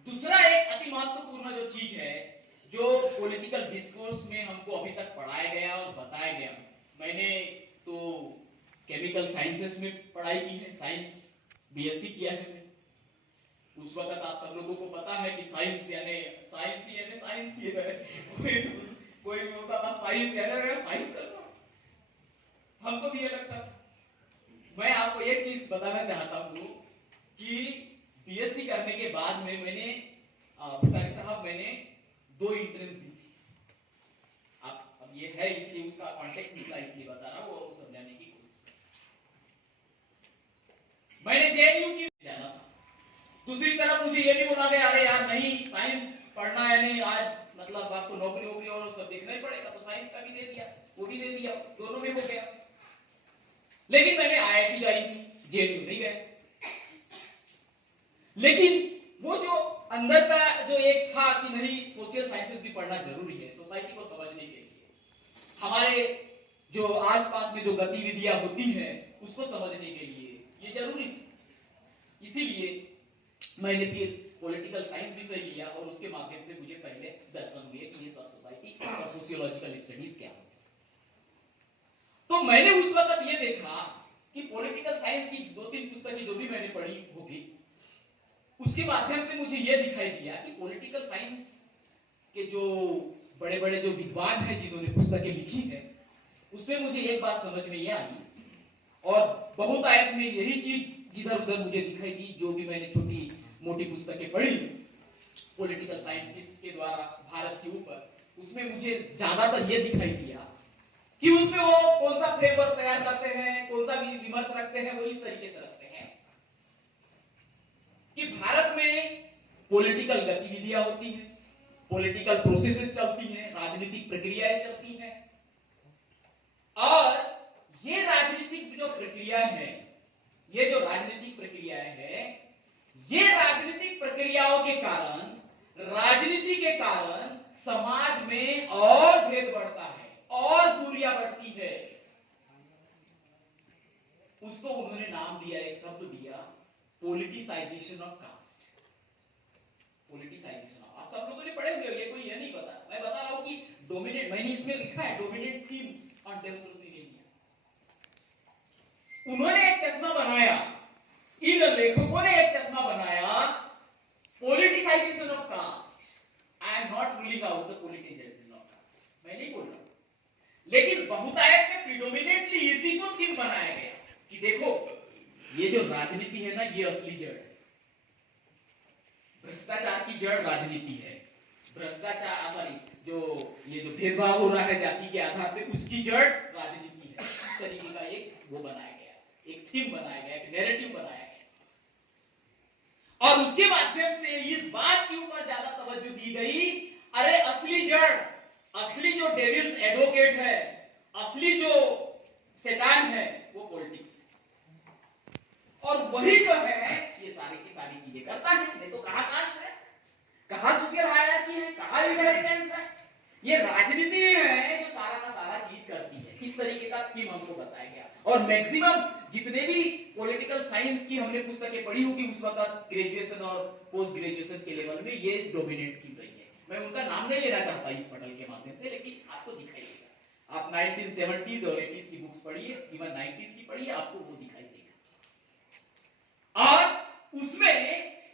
दूसरा एक अति महत्वपूर्ण जो चीज है, जो पॉलिटिकल डिस्कोर्स में हमको अभी तक पढ़ाया गया और बताया गया, मैंने तो केमिकल साइंसेस में पढ़ाई की है, साइंस बीएससी किया है मैंने। उस वक्त आप सब लोगों को पता है कि साइंस यानी साइंस ही है। कोई बोलता था साइंस यानी साइंस कर लो, हमको भी ये लगता था। मैं आपको एक चीज बताना चाहता हूँ कि बीएससी करने के बाद में मैंने मैंने 2 एंट्रेंस दी थी। अब ये है इसलिए उसका कॉन्टेक्स्ट निकला, इसलिए बता रहा हूँ और समझाने की कोशिश कर। मैंने जेएनयू की जाना था, दूसरी तरफ मुझे ये भी बोला गया अरे यार नहीं, साइंस पढ़ना है नहीं, आज मतलब आपको नौकरी और सब देखना ही पड़ेगा, तो साइंस का भी दे दिया, वो भी दे दिया, दोनों में हो गया। लेकिन मैंने आईआईटी ज्वाइन की, जेएनयू नहीं गया। लेकिन वो जो अंदर का जो एक था कि नहीं, सोशल साइंसेस भी पढ़ना जरूरी है सोसाइटी को समझने के लिए, हमारे जो आसपास में जो गतिविधियां होती हैं उसको समझने के लिए ये जरूरी थी। इसीलिए मैंने फिर पॉलिटिकल साइंस विषय लिया और उसके माध्यम से मुझे पहले दर्शन हुए कि ये सब सोसाइटी और सोशियोलॉजिकल स्टडीज क्या होती है। तो मैंने उस वक्त ये देखा कि पॉलिटिकल साइंस की 2-3 पुस्तकें जो भी मैंने पढ़ी होगी, उसके माध्यम से मुझे यह दिखाई दिया कि पॉलिटिकल साइंस के जो बड़े बड़े जो विद्वान हैं जिन्होंने पुस्तकें लिखी है, उसमें मुझे एक बात समझ में ये आई और बहुतायत में यही चीज जिधर उधर मुझे दिखाई दी, जो भी मैंने छोटी मोटी पुस्तकें पढ़ी पॉलिटिकल साइंटिस्ट के द्वारा भारत के ऊपर, उसमें मुझे ज्यादातर ये दिखाई दिया कि उसमें वो कौन सा फ्रेमवर्क तैयार करते हैं, कौन सा विमर्श रखते हैं, वो इस तरीके से रखते हैं कि भारत में पॉलिटिकल गतिविधियां होती हैं, पॉलिटिकल प्रोसेसेस चलती हैं, राजनीतिक प्रक्रियाएं चलती हैं, और ये राजनीतिक जो प्रक्रियाएं हैं, ये जो राजनीतिक प्रक्रियाएं हैं, ये राजनीतिक प्रक्रियाओं के कारण, राजनीति के कारण समाज में और भेद बढ़ता है और दूरियां बढ़ती है। उसको उन्होंने नाम दिया, एक शब्द दिया, पॉलिटिसाइजेशन ऑफ कास्ट। पॉलिटिसाइजेशन, आप सब लोगों ने पढ़े हुए, ये कोई ये नहीं पता, मैं बता रहा हूं कि डोमिनेट, मैंने इसमें लिखा है dominate themes on democracy in India. उन्होंने एक चश्मा बनाया, इन लेखकों ने एक चश्मा बनाया, politicisation of caste. I am not ruling out the politicisation of caste, मैं नहीं बोल रहा, लेकिन बहुतायत में प्रीडोमिनेटली इसी को थीम बनाया गया कि देखो ये जो राजनीति है ना, ये असली जड़ है, भ्रष्टाचार की जड़ राजनीति है, भ्रष्टाचार सॉरी जो ये जो भेदभाव हो रहा है जाति के आधार पे, उसकी जड़ राजनीति है। इस तरीके का एक वो बनाया गया, एक थीम बनाया गया, एक नैरेटिव बनाया गया, और उसके माध्यम से इस बात के ऊपर ज्यादा तवज्जो दी गई, अरे असली जड़, असली जो डेविल्स एडवोकेट है, असली जो शैतान है, वो पॉलिटिक्स है, और वही जो है ये सारी की सारी चीजें करता है। नहीं तो कहां कास्ट है, कहां सोशल हायरार्की है, कहां इनहेरिटेंस है, ये राजनीति है जो सारा का सारा चीज करती है। इस तरीके का थीम हमको बताया गया, और मैक्सिमम जितने भी पॉलिटिकल साइंस की हमने पुस्तकें पढ़ी होगी उस वक्त ग्रेजुएशन और पोस्ट ग्रेजुएशन के लेवल में, ये डोमिनेट थीम रही है। मैं उनका नाम नहीं लेना चाहता इस पटल के माध्यम से, लेकिन आपको दिखाई देगा। आप 1970s और 80s की बुक्स पढ़िए, इवन 90s की पढ़िए, आपको वो दिखाई देगा। और उसमें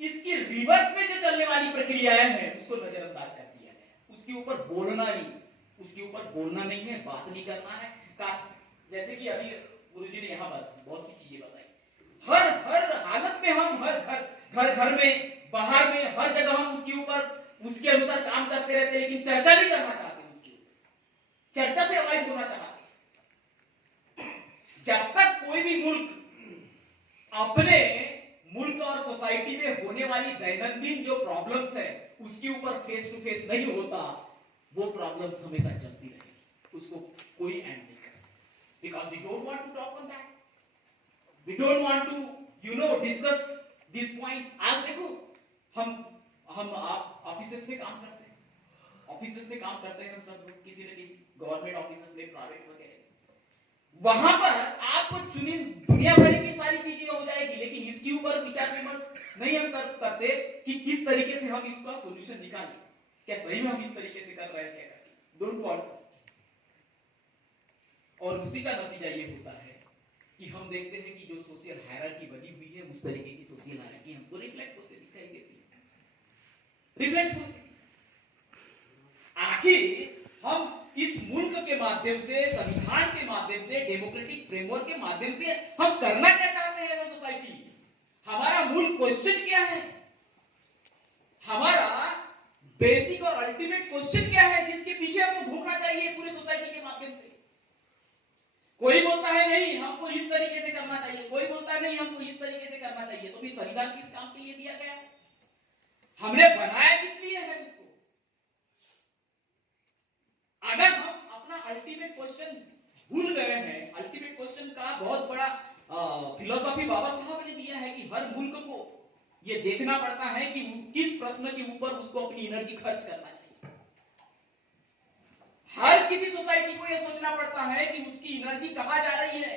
इसकी रिवर्स में जो चलने वाली प्रक्रियाएं हैं उसको नजरअंदाज कर दिया गया। उसके ऊपर बोलना नहीं, उसके ऊपर बोलना नहीं है, बात नहीं करना है। जैसे कि अभी गुरुजी ने यहाँ बहुत सी चीजें बताई, हर हालत में हम घर में, बाहर में, हर जगह हम उसके ऊपर उसके अनुसार काम करते रहते हैं, लेकिन चर्चा नहीं करना चाहते। चर्चा से अवॉइड होना चाहते हैं। जब तक कोई भी मुल्क अपने मुल्क और सोसाइटी में होने वाली दैनंदिन जो प्रॉब्लम्स है उसके ऊपर फेस टू फेस नहीं होता, वो प्रॉब्लम्स हमेशा चलती रहेगी, उसको कोई एंड नहीं कर सकता। Because we don't want to talk on that, we don't want to discuss this points. आज देखो हम आप ऑफिसेस में काम करते हैं, ऑफिसेस में काम करते हैं हम सब लोग, किसी न किसी गवर्नमेंट ऑफिसेस में, प्राइवेट वगैरह, वहां पर आप चुनिंद दुनिया भर की सारी चीजें हो जाएगी, लेकिन इसके ऊपर विचार विमर्श नहीं हम करते कि किस तरीके से हम इसका सॉल्यूशन निकालें, क्या सही में हम इस तरीके से कर रहे हैं, क्या डोंट वांट। और उसी का नतीजा ये होता है कि हम देखते हैं कि जो सोशल हायरार्की बनी हुई है, उस तरीके की सोशल हायरार्की हमको रिफ्लेक्ट होते दिखाई देती है, रिफ्लेक्ट होती। आखिर हम इस मुल्क के माध्यम से, संविधान के माध्यम से, डेमोक्रेटिक फ्रेमवर्क के माध्यम से हम करना क्या चाहते हैं एज सोसाइटी? हमारा मूल क्वेश्चन क्या है? हमारा बेसिक और अल्टीमेट क्वेश्चन क्या है जिसके पीछे हमको भूखना चाहिए पूरे सोसाइटी के माध्यम से? कोई बोलता है नहीं हमको इस तरीके से करना चाहिए, कोई बोलता है नहीं हमको इस तरीके से करना चाहिए। तो फिर संविधान किस काम के लिए दिया गया? हमने बनाया किस लिए है उसको? अगर हम अपना अल्टीमेट क्वेश्चन भूल गए हैं, अल्टीमेट क्वेश्चन का बहुत बड़ा फिलोसॉफी बाबा साहब ने दिया है कि हर मुल्क को यह देखना पड़ता है कि किस प्रश्न के ऊपर उसको अपनी एनर्जी खर्च करना चाहिए। हर किसी सोसाइटी को यह सोचना पड़ता है कि उसकी एनर्जी कहां जा रही है।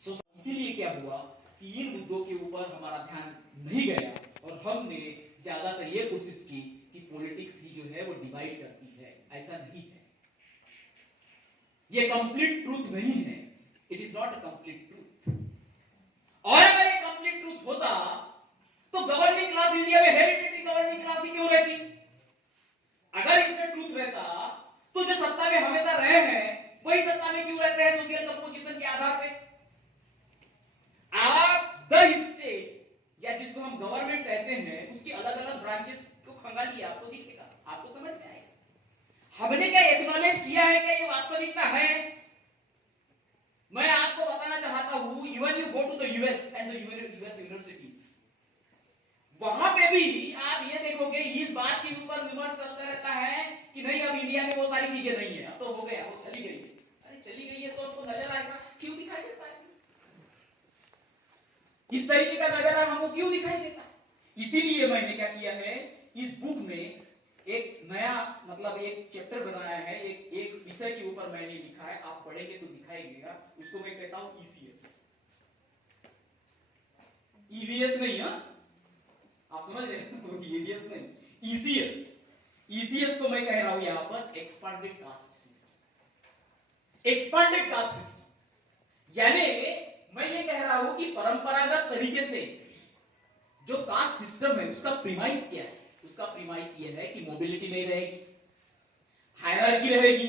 इसीलिए क्या हुआ कि इन मुद्दों के ऊपर हमारा ध्यान नहीं गया और हमने ज्यादातर यह कोशिश की कि पॉलिटिक्स ही जो है वो डिवाइड करती है। ऐसा नहीं है, यह कंप्लीट ट्रूथ नहीं है, it is not a complete truth. और अगर ये कंप्लीट ट्रूथ होता तो गवर्निंग क्लास इंडिया में हेरिडिटरी गवर्निंग क्लास ही क्यों रहती? अगर इसमें ट्रूथ रहता तो जो सत्ता में हमेशा रहे हैं वही सत्ता में क्यों रहते हैं सोशल कंपोजिशन के आधार पे? आप द स्टेट या जिसको हम गवर्नमेंट कहते हैं उसकी अलग अलग ब्रांचेस को खंगालिए, आपको दिखेगा, आपको समझ में आएगा। हमने क्या एक्नॉलेज किया है? क्या ये वास्तविकता है? मैं आपको बताना चाहता हूं, even you go to the US and the US universities, वहां पे भी आप ये देखोगे इस बात के ऊपर विमर्श चलता रहता है कि नहीं अब इंडिया में वो सारी चीजें नहीं है, अब तो हो गया, वो चली गई। अरे चली गई है तो आपको नजर आएगा क्यों दिखाई देता है? इस तरीके का नजारा हमको क्यों दिखाई देता है? इसीलिए मैंने क्या किया है, इस बुक में एक नया मतलब एक चैप्टर बनाया है, एक विषय के ऊपर मैंने लिखा है, आप पढ़ेंगे तो दिखाई देगा, उसको मैं कहता हूं ईसीएस। ईवीएस नहीं, हाँ आप समझ रहे हैं, ईवीएस नहीं, ईसीएस। ईसीएस को मैं कह रहा हूं यहां पर expanded caste system. Expanded caste system यानी मैं ये कह रहा हूं कि परंपरागत तरीके से जो कास्ट सिस्टम है उसका प्रीमाइस क्या है? उसका प्रीमाइस ये है कि मोबिलिटी नहीं रहेगी, हायरार्की रहेगी,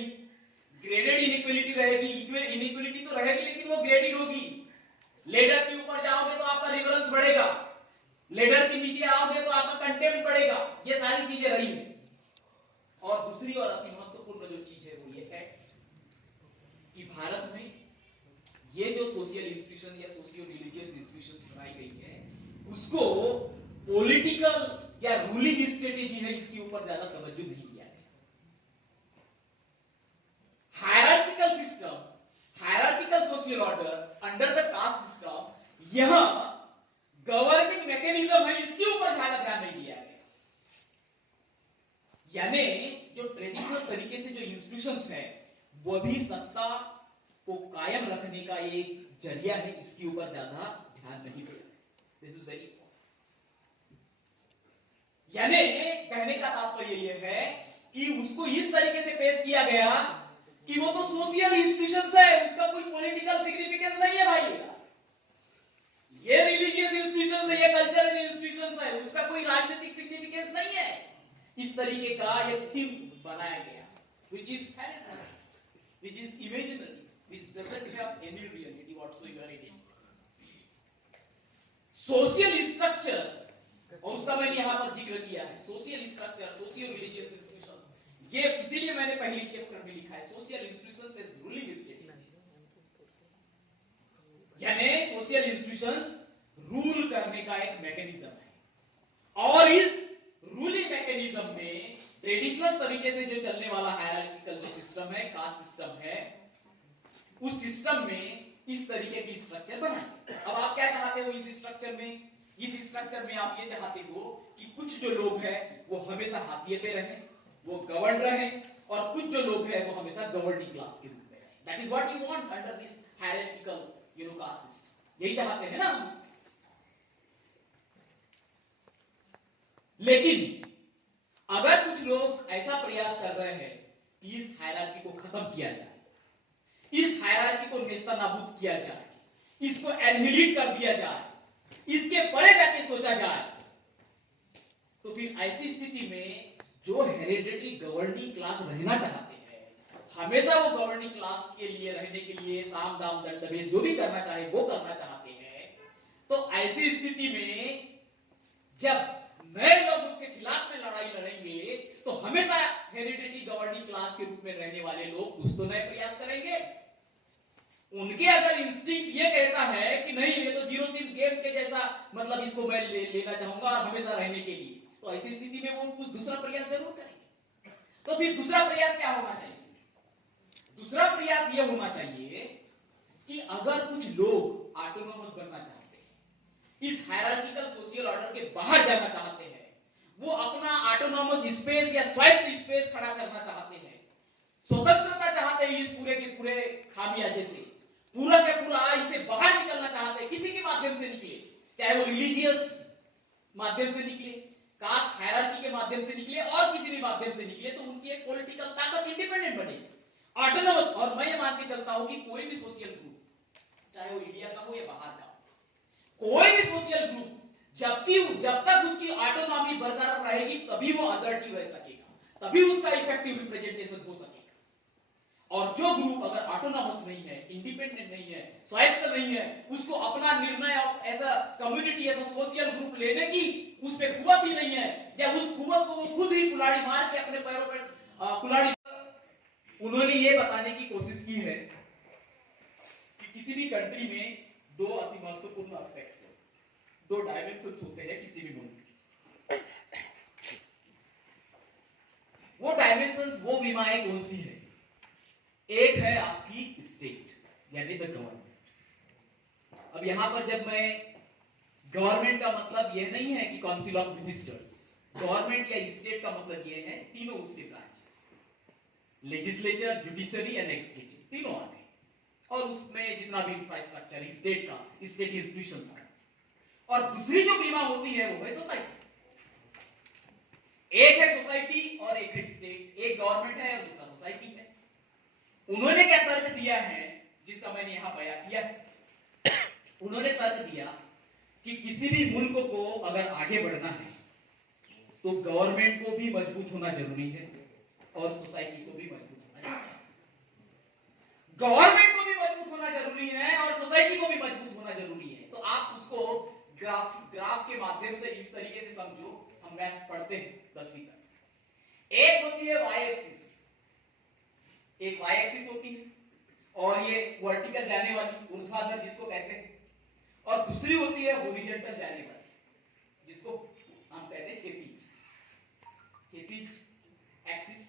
ग्रेडेड इनइक्वालिटी रहेगी। इनइक्वालिटी तो रहेगी लेकिन वो ग्रेडेड होगी। लेडर के ऊपर जाओगे तो आपका रिवरेंस बढ़ेगा, लेडर के नीचे आओगे तो आपका कंटेम्प्ट बढ़ेगा। ये सारी चीजें रही है। और दूसरी और अति महत्वपूर्ण जो चीज है वो ये है कि भारत में ये जो सोशल इंस्टीट्यूशन या सोशियो रिलीजियस इंस्टीट्यूशंस बनाई गई है उसको पॉलिटिकल या रूलिंग स्ट्रेटेजी है इसके ऊपर ज्यादा तवज्जो नहीं दिया गया। Hierarchical system, hierarchical social order under the caste system, यह गवर्निंग मैकेनिज्म है, इसके ऊपर ज्यादा ध्यान नहीं दिया गया। यानी जो ट्रेडिशनल तरीके से जो इंस्टीट्यूशंस है वो भी सत्ता को कायम रखने का एक जरिया है, इसके ऊपर ज्यादा ध्यान नहीं दिया। This is very important. यानी कहने का तात्पर्य यह है कि उसको इस तरीके से पेश किया गया कि वो तो सोशल इंस्टीट्यूशंस है, उसका कोई पॉलिटिकल सिग्निफिकेंस नहीं है भाई। ये रिलीजियस इंस्टीट्यूशंस है, ये कल्चरल इंस्टीट्यूशंस है, उसका कोई राजनीतिक सिग्निफिकेंस नहीं है। इस तरीके का ये थीम बनाया गया which is fallacious, which is imaginary, which doesn't have any reality whatsoever in it. Social structure, और उसका मैंने यहां पर जिक्र किया है, social structure, socio religious institutions, ये इसीलिए मैंने पहली चैप्टर में लिखा है social institutions as ruling state, यानी सोशल इंस्टीट्यूशंस रूल करने का एक मैकेनिज्म है। और इस रूलिंग मैकेनिज्म में ट्रेडिशनल तरीके से जो चलने वाला हायरार्किकल जो सिस्टम है, कास्ट सिस्टम है, उस सिस्टम में इस तरीके की स्ट्रक्चर बनाई। अब आप क्या चाहते हो इस स्ट्रक्चर में? इस स्ट्रक्चर में आप ये चाहते हो कि कुछ जो लोग हैं वो हमेशा हाशिए पे रहे, वो गवर्न रहे, और कुछ जो लोग हैं वो हमेशा गवर्निंग क्लास के रूप में रहे। That is what you want under this hierarchical caste system, यही चाहते हैं ना हम उसमें। लेकिन अगर कुछ लोग ऐसा प्रयास कर रहे हैं कि इस हायरार्की को खत्म किया जाए, इस हायरार्की को नेस्तनाबूद किया जाए, इसको एनहिलिट कर दिया जाए, इसके परे जाके सोचा जाए, तो फिर ऐसी स्थिति में जो हेरिडिटरी गवर्निंग क्लास रहना चाहते हैं, हमेशा वो गवर्निंग क्लास के लिए रहने के लिए साम दाम दंड भेद जो भी करना चाहे वो करना चाहते हैं, तो ऐसी स्थिति में जब नए लोग उसके खिलाफ में लड़ाई लड़ेंगे तो हमेशा हेरिडिटरी गवर्निंग क्लास के रूप में रहने वाले लोग कुछ तो नए प्रयास करेंगे। उनके अगर इंस्टिंक्ट ये कहता है कि नहीं ये तो जीरो सिम गेम के जैसा, मतलब इसको मैं लेना चाहूंगा और हमेशा रहने के लिए, तो ऐसी स्थिति में वो कुछ दूसरा प्रयास जरूर करेंगे। तो फिर दूसरा प्रयास क्या होना चाहिए? दूसरा प्रयास ये होना चाहिए कि अगर कुछ लोग ऑटोनोमस बनना चाहते हैं, इस हायरार्किकल सोशल ऑर्डर के बाहर जाना चाहते हैं, वो अपना ऑटोनोमस स्पेस या स्वायत्त स्पेस खड़ा करना चाहते हैं, स्वतंत्रता चाहते हैं इस पूरे के पूरे खामियाजे से, पूरा के पूरा इसे बाहर निकलना चाहते हैं, किसी के माध्यम से निकले, चाहे वो रिलीजियस माध्यम से निकले, कास्ट हायरार्की के माध्यम से निकले, और किसी भी माध्यम से निकले, तो उनकी एक पॉलिटिकल ताकत इंडिपेंडेंट बनेगी, ऑटोनोमस। और मैं ये मान के चलता हूं कि कोई भी सोशल ग्रुप, चाहे वो इंडिया का हो या बाहर का, कोई भी सोशल ग्रुप जब तक उसकी ऑटोनॉमी बरकरार रहेगी तभी वो असर्टिव रह सकेगा, तभी उसका इफेक्टिव रिप्रेजेंटेशन हो सकेगा। और जो ग्रुप अगर ऑटोनॉमस नहीं है, इंडिपेंडेंट नहीं है, स्वायत्त नहीं है, उसको अपना निर्णय ऐसा कम्युनिटी, ऐसा सोशल ग्रुप लेने की उस पे कुवत ही नहीं है, या उस कुवत को वो खुद ही कुल्हाड़ी मार के अपने पैरों पर कुल्हाड़ी, उन्होंने ये बताने की कोशिश की है कि किसी भी कंट्री में दो अति महत्वपूर्ण एस्पेक्ट्स हैं, दो डायमेंशंस होते हैं किसी भी मुल्क के। वो डायमेंशंस, वो विमाएं कौन सी है? एक है आपकी स्टेट, यानी द गवर्नमेंट। अब यहां पर जब मैं गवर्नमेंट का मतलब यह नहीं है कि काउंसिल ऑफ मिनिस्टर्स, गवर्नमेंट या स्टेट का मतलब यह है तीनों उसके branches, legislature, judiciary and executive, तीनों आ गए, और उसमें जितना भी इंफ्रास्ट्रक्चर है स्टेट का, स्टेट इंस्टीट्यूशंस का। और दूसरी जो बीमा होती है वो है सोसाइटी। एक है सोसाइटी और एक है स्टेट, एक गवर्नमेंट है और दूसरा सोसाइटी है। उन्होंने क्या तर्क दिया है जिसका मैंने यहां बयान किया है? उन्होंने तर्क दिया कि किसी भी मुल्क को अगर आगे बढ़ना है तो गवर्नमेंट को भी मजबूत होना जरूरी है और सोसाइटी को भी मजबूत होना जरूरी है। गवर्नमेंट को भी मजबूत होना जरूरी है और सोसाइटी को भी मजबूत होना जरूरी है। तो आप उसको ग्राफ के माध्यम से इस तरीके से समझो, हम मैथ्स पढ़ते हैं 10वीं तक। एक होती है वाई एक्सिस, एक वाई एक्सिस होती है, और ये वर्टिकल जाने वाली, ऊर्ध्वाधर जिसको कहते हैं, और दूसरी होती है हॉरिजॉन्टल जाने वाली, जिसको हम कहते हैं क्षैतिज। क्षैतिज एक्सिस,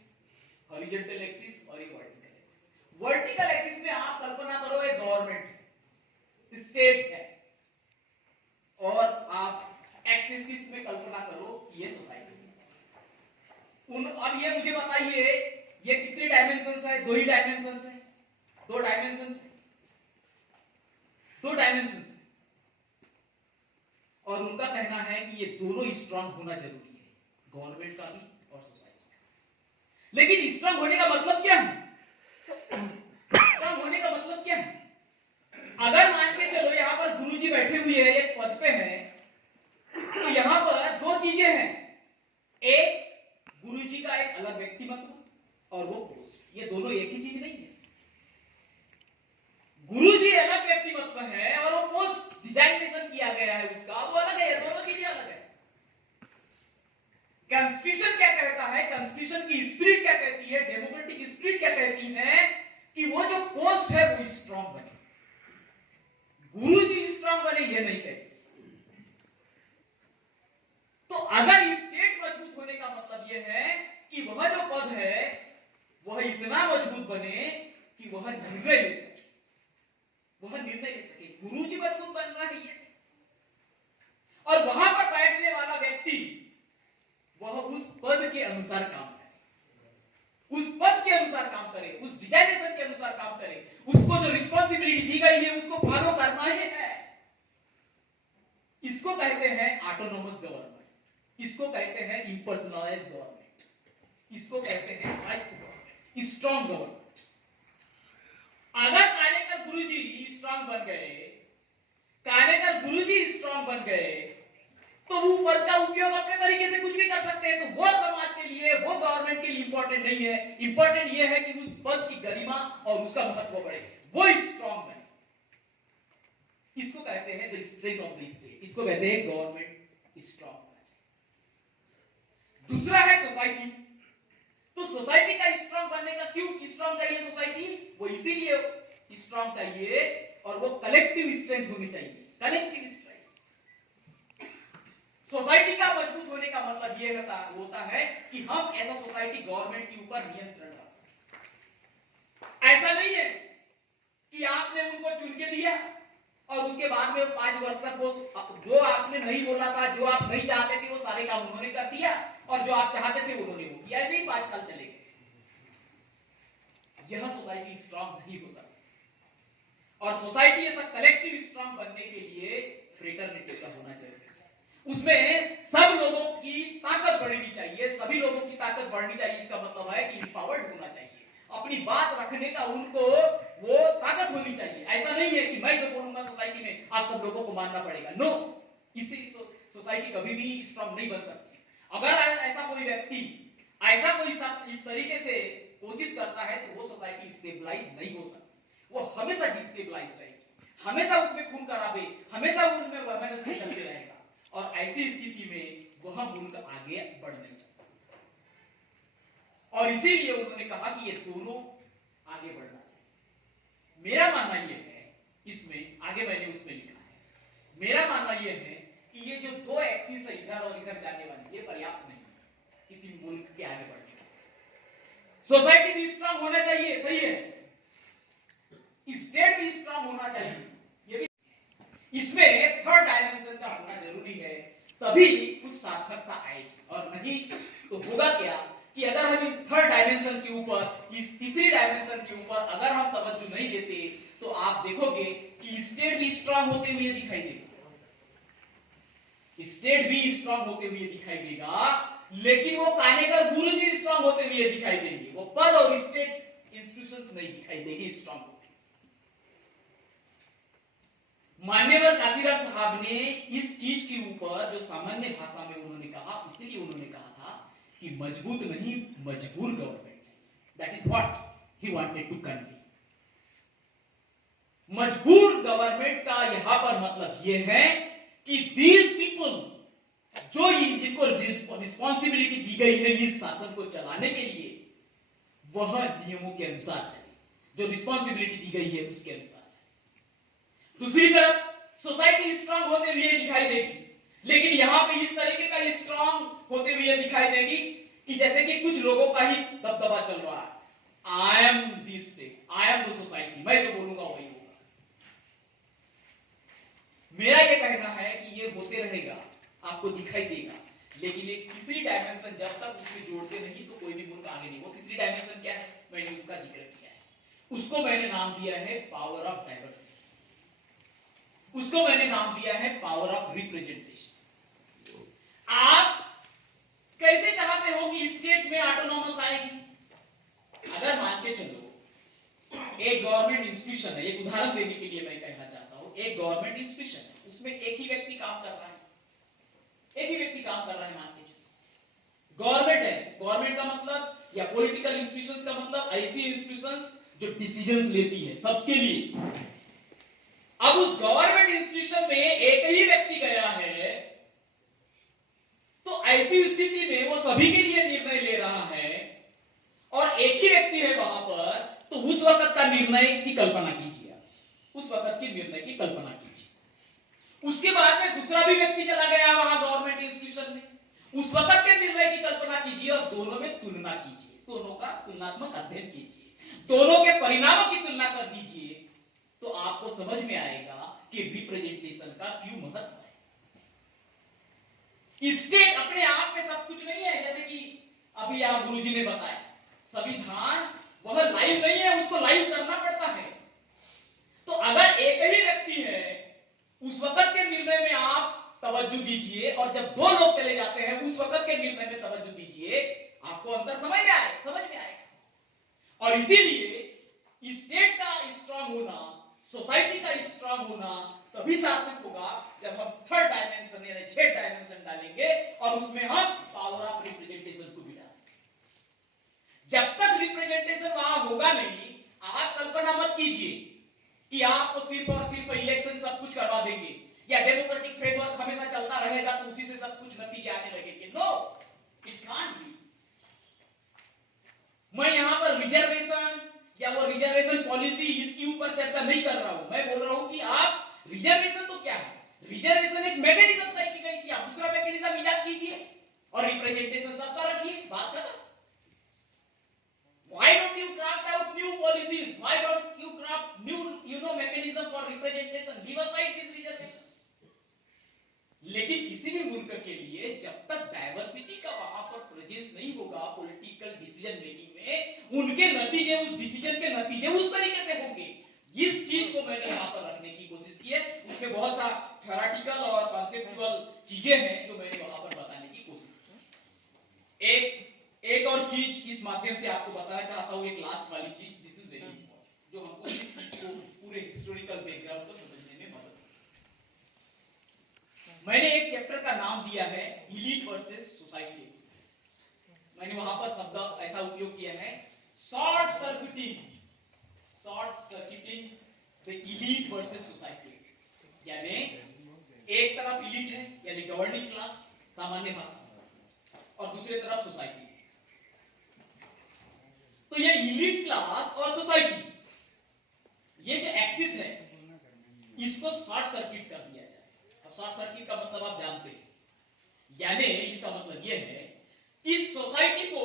हॉरिजॉन्टल एक्सिस और ये वर्टिकल एक्सिस। वर्टिकल एक्सिस में आप कल्पना करो एक गवर्नमेंट, स्टेट है, और आप एक्सिस में कल्पना करो कि ये सोसाइटी है। अब ये मुझे बताइए, ये कितने डायमेंशंस है? दो ही डायमेंशंस है, दो डायमेंशंस है, दो डायमेंशंस है, और उनका कहना है कि ये दोनों स्ट्रांग होना जरूरी है, गवर्नमेंट का भी और सोसाइटी का। लेकिन स्ट्रांग होने का मतलब क्या है? स्ट्रांग होने का मतलब क्या है? अगर मान के चलो यहां पर गुरुजी बैठे हुए हैं, एक पद पे हैं, तो यहां पर दो चीजें हैं, एक गुरुजी का एक अलग व्यक्तिमत्व और वो पोस्ट, ये दोनों एक ही चीज नहीं है। गुरुजी अलग व्यक्तिमत्व है और वो पोस्ट डिजाइनेशन किया गया है उसका, वो अलग है, दोनों चीजें अलग है। कॉन्स्टिट्यूशन क्या कहता है? कॉन्स्टिट्यूशन की स्पिरिट क्या कहती है, डेमोक्रेटिक स्पिरिट क्या कहती है कि वो जो पोस्ट है वो स्ट्रांग बने, गुरुजी स्ट्रांग बने, ये नहीं कहती। तो अगर स्टेट मजबूत होने का मतलब यह है कि वह जो पद है वह इतना मजबूत बने कि वह निर्णय ले सके, वह निर्णय ले सके। गुरुजी मजबूत बनना है ये, और वहां पर बैठने वाला व्यक्ति वह उस पद के अनुसार काम करे, उस पद के अनुसार काम करे, उस डिजाइनेशन के अनुसार काम करे, उसको जो रिस्पॉन्सिबिलिटी दी गई है उसको फॉलो करना ही है। इसको कहते हैं ऑटोनोमस गवर्नमेंट, इसको कहते हैं इम्पर्सनलाइज्ड गवर्नमेंट, इसको कहते हैं स्वायत्त गवर्नमेंट, स्ट्रांग गवर्नमेंट। अगर कानेकर गुरुजी स्ट्रांग बन गए, कानेकर गुरुजी स्ट्रांग बन गए, तो वो पद का उपयोग अपने तरीके से कुछ भी कर सकते हैं। तो वो समाज के लिए, वो गवर्नमेंट के लिए इंपॉर्टेंट नहीं है। इंपॉर्टेंट ये है कि उस पद की गरिमा और उसका महत्व बढ़े, वो स्ट्रांग बने। इसको कहते हैं the strength of the state, इसको कहते हैं गवर्नमेंट स्ट्रांग होना चाहिए। दूसरा है सोसाइटी। तो सोसाइटी का स्ट्रांग बनने का क्यों स्ट्रांग चाहिए सोसाइटी, वो इसीलिए स्ट्रांग चाहिए और वो कलेक्टिव स्ट्रेंथ होनी चाहिए, कलेक्टिव स्ट्रेंथ। सोसाइटी का मजबूत होने का मतलब यह होता है कि हम ऐसा सोसाइटी गवर्नमेंट के ऊपर नियंत्रण रख सकें। ऐसा नहीं है कि आपने उनको चुन के दिया और उसके बाद में 5 वर्ष तक वो जो आपने नहीं बोला था, जो आप नहीं चाहते थे, वो सारे काम उन्होंने कर दिया, और जो आप चाहते थे उन्होंने वो किया नहीं, 5 साल चले गए। यह सोसाइटी स्ट्रांग नहीं हो सकती। और सोसाइटी ऐसा कलेक्टिव स्ट्रांग बनने के लिए फ्रेटरनिटी का होना चाहिए। उसमें सब लोगों की ताकत बढ़नी चाहिए, सभी लोगों की ताकत बढ़नी चाहिए। इसका मतलब है कि इंपावर्ड होना चाहिए, अपनी बात रखने का उनको वो ताकत होनी चाहिए। ऐसा नहीं है कि मैं जो बोलूंगा सोसाइटी में आप सब लोगों को मानना पड़ेगा, नो। इससे सोसाइटी कभी भी स्ट्रांग नहीं बन सकती। अगर ऐसा कोई व्यक्ति, ऐसा कोई शख्स इस तरीके से कोशिश करता है तो वो सोसाइटी स्टेबलाइज नहीं हो सकती, वो हमेशा डिस्टेबलाइज रहेगी, हमेशा उसमें खून खराबे, हमेशा उनमें वायलेंस चलते रहेगा, और ऐसी स्थिति में वह मुल्क आगे बढ़ नहीं सकता। और इसीलिए उन्होंने कहा कि ये दोनों आगे बढ़ना चाहिए। मेरा मानना यह है, इसमें आगे मैंने उसमें लिखा है, मेरा मानना यह है कि ये जो 2 एक्सिस है, इधर और इधर जाने वाली, ये पर्याप्त नहीं है किसी मुल्क के आगे बढ़ने के। सोसाइटी भी स्ट्रांग होना चाहिए, सही है, स्टेट भी स्ट्रांग होना चाहिए, ये भी। इसमें थर्ड डायमेंशन का होना जरूरी है, तभी कुछ सार्थकता आएगी। और नहीं तो होगा क्या कि अगर हम इस थर्ड डायमेंशन के ऊपर, इस तीसरी डायमेंशन के ऊपर अगर हम तवज्जो नहीं देते तो आप देखोगे कि स्टेट भी स्ट्रांग होते हुए दिखाई देगा, स्टेट भी स्ट्रांग होते हुए दिखाई देगा, लेकिन वो कानेकर गुरुजी स्ट्रांग होते हुए दिखाई देंगे, वो पद और स्टेट इंस्टीट्यूशंस नहीं दिखाई देंगे स्ट्रांग होते। मान्यवर काशीराम साहब ने इस चीज के ऊपर जो सामान्य भाषा में उन्होंने कहा, इसीलिए उन्होंने कहा था कि मजबूत नहीं मजबूर गवर्नमेंट चाहिए। That is what he wanted to convey. मजबूर गवर्नमेंट का यहां पर मतलब यह है कि दीज पीपल जो जिनको रिस्पॉन्सिबिलिटी दी गई है इस शासन को चलाने के लिए, वह नियमों के अनुसार चले, जो रिस्पॉन्सिबिलिटी दी गई है उसके अनुसार। दूसरी तरफ सोसाइटी स्ट्रांग होते हुए दिखाई देगी, लेकिन यहां पे इस तरीके का स्ट्रांग होते हुए दिखाई देगी कि जैसे कि कुछ लोगों का ही दबदबा चल रहा है। I am this state, I am the society, मैं जो बोलूंगा वही होगा। मेरा यह कहना है कि ये होते रहेगा, आपको दिखाई देगा, लेकिन एक तीसरी डायमेंशन जब तक उसमें जोड़ते नहीं तो कोई भी मुल्क आगे नहीं। वो तीसरी डायमेंशन क्या है, मैंने उसका जिक्र किया है, उसको मैंने नाम दिया है पावर ऑफ डाइवर्सिटी, उसको मैंने नाम दिया है पावर ऑफ रिप्रेजेंटेशन। आप कैसे चाहते हो कि स्टेट में ऑटोनॉमस आएगी? अगर मान के चलो एक गवर्नमेंट इंस्टीट्यूशन है, एक उदाहरण देने के लिए मैं कहना चाहता हूं, एक गवर्नमेंट इंस्टीट्यूशन है, उसमें एक ही व्यक्ति काम कर रहा है, एक ही व्यक्ति काम कर रहा है, मान के चलो गवर्नमेंट है। गवर्नमेंट का मतलब या पॉलिटिकल इंस्टीट्यूशंस का मतलब ऐसी इंस्टीट्यूशंस जो डिसीजंस लेती है सबके लिए। अब उस गवर्नमेंट इंस्टीट्यूशन में एक ही व्यक्ति गया है, तो ऐसी स्थिति में वो सभी के लिए निर्णय ले रहा है, और एक ही व्यक्ति है वहां पर, तो उस वक्त का निर्णय की कल्पना कीजिए, उस वक्त के निर्णय की कल्पना कीजिए। उसके बाद में दूसरा भी व्यक्ति चला गया वहां गवर्नमेंट इंस्टीट्यूशन में, उस वक्त के निर्णय की कल्पना कीजिए और दोनों में तुलना कीजिए, दोनों का तुलनात्मक अध्ययन कीजिए, दोनों के परिणामों की तुलना कर दीजिए, तो आपको समझ में आएगा कि रिप्रेजेंटेशन का क्यों महत्व है। स्टेट अपने आप में सब कुछ नहीं है, जैसे कि अभी यहां गुरुजी ने बताया, संविधान वह लाइव नहीं है, उसको लाइव करना पड़ता है। तो अगर एक ही व्यक्ति है, उस वक्त के निर्णय में आप तवज्जो दीजिए, और जब दो लोग चले जाते हैं उस वक्त के निर्णय में तवज्जो दीजिए, आपको अंतर समझ में आएगा। और इसीलिए स्टेट का स्ट्रांग होना, सोसाइटी का स्ट्रांग होना तभी सार्थक होगा जब हम थर्ड डायमेंशन यानी 6 डायमेंशन डालेंगे और उसमें हम पावर ऑफ रिप्रेजेंटेशन को भी डालेंगे। जब तक रिप्रेजेंटेशन वहां होगा नहीं, आप कल्पना मत कीजिए कि आपको सिर्फ और सिर्फ इलेक्शन सब कुछ करवा देंगे या डेमोक्रेटिक फ्रेमवर्क हमेशा चलता रहेगा तो उसी से सब कुछ नतीजे आने लगेंगे। No, it can't be. मैं यहां पर रिजर्वेशन या वो रिजर्वेशन पॉलिसी इसके ऊपर चर्चा नहीं कर रहा हूं। मैं बोल रहा हूं कि आप रिजर्वेशन तो क्या है, रिजर्वेशन एक मैकेनिज्म तय की गई थी, आप दूसरा मैकेनिज्म इजाद कीजिए और रिप्रेजेंटेशन सबका रखिए, बात करो। Why don't you craft out new policies? Why don't you craft new mechanism for representation? Leave aside this reservation. लेकिन किसी भी मुल्क के लिए जब तक डाइवर्सिटी का वहां पर प्रेजेंस नहीं होगा पॉलिटिकल डिसीजन मेकिंग में, उनके नतीजे, उस डिसीजन के नतीजे उस तरीके से होंगे। इस चीज को मैंने यहां पर रखने की कोशिश की है। उसमें बहुत सा थ्योरेटिकल और कॉन्सेप्चुअल चीजें हैं जो मैंने वहां पर बताने की कोशिश की। एक और चीज इस माध्यम से आपको बताना चाहता हूं, एक लास्ट वाली चीज, दिस इज वेरी इंपॉर्टेंट, जो हमको इस चीज को पूरे हिस्टोरिकल बैकग्राउंड को समझने में मदद करेगी। मैंने एक चैप्टर का नाम दिया है इलीट वर्सेस सोसाइटी एक्सिस। मैंने वहां पर शब्द ऐसा उपयोग किया है, short circuiting the elite versus society axis. यानी एक तरफ इलीट है यानी गवर्निंग क्लास, सामान्य भाषा, और दूसरी तरफ सोसाइटी। तो ये इलीट क्लास और सोसाइटी, ये जो एक्सिस है इसको शॉर्ट सर्किट कर दिया जाए। अब शॉर्ट सर्किट का मतलब आप जानते हैं, यानी इसका मतलब ये है कि सोसाइटी को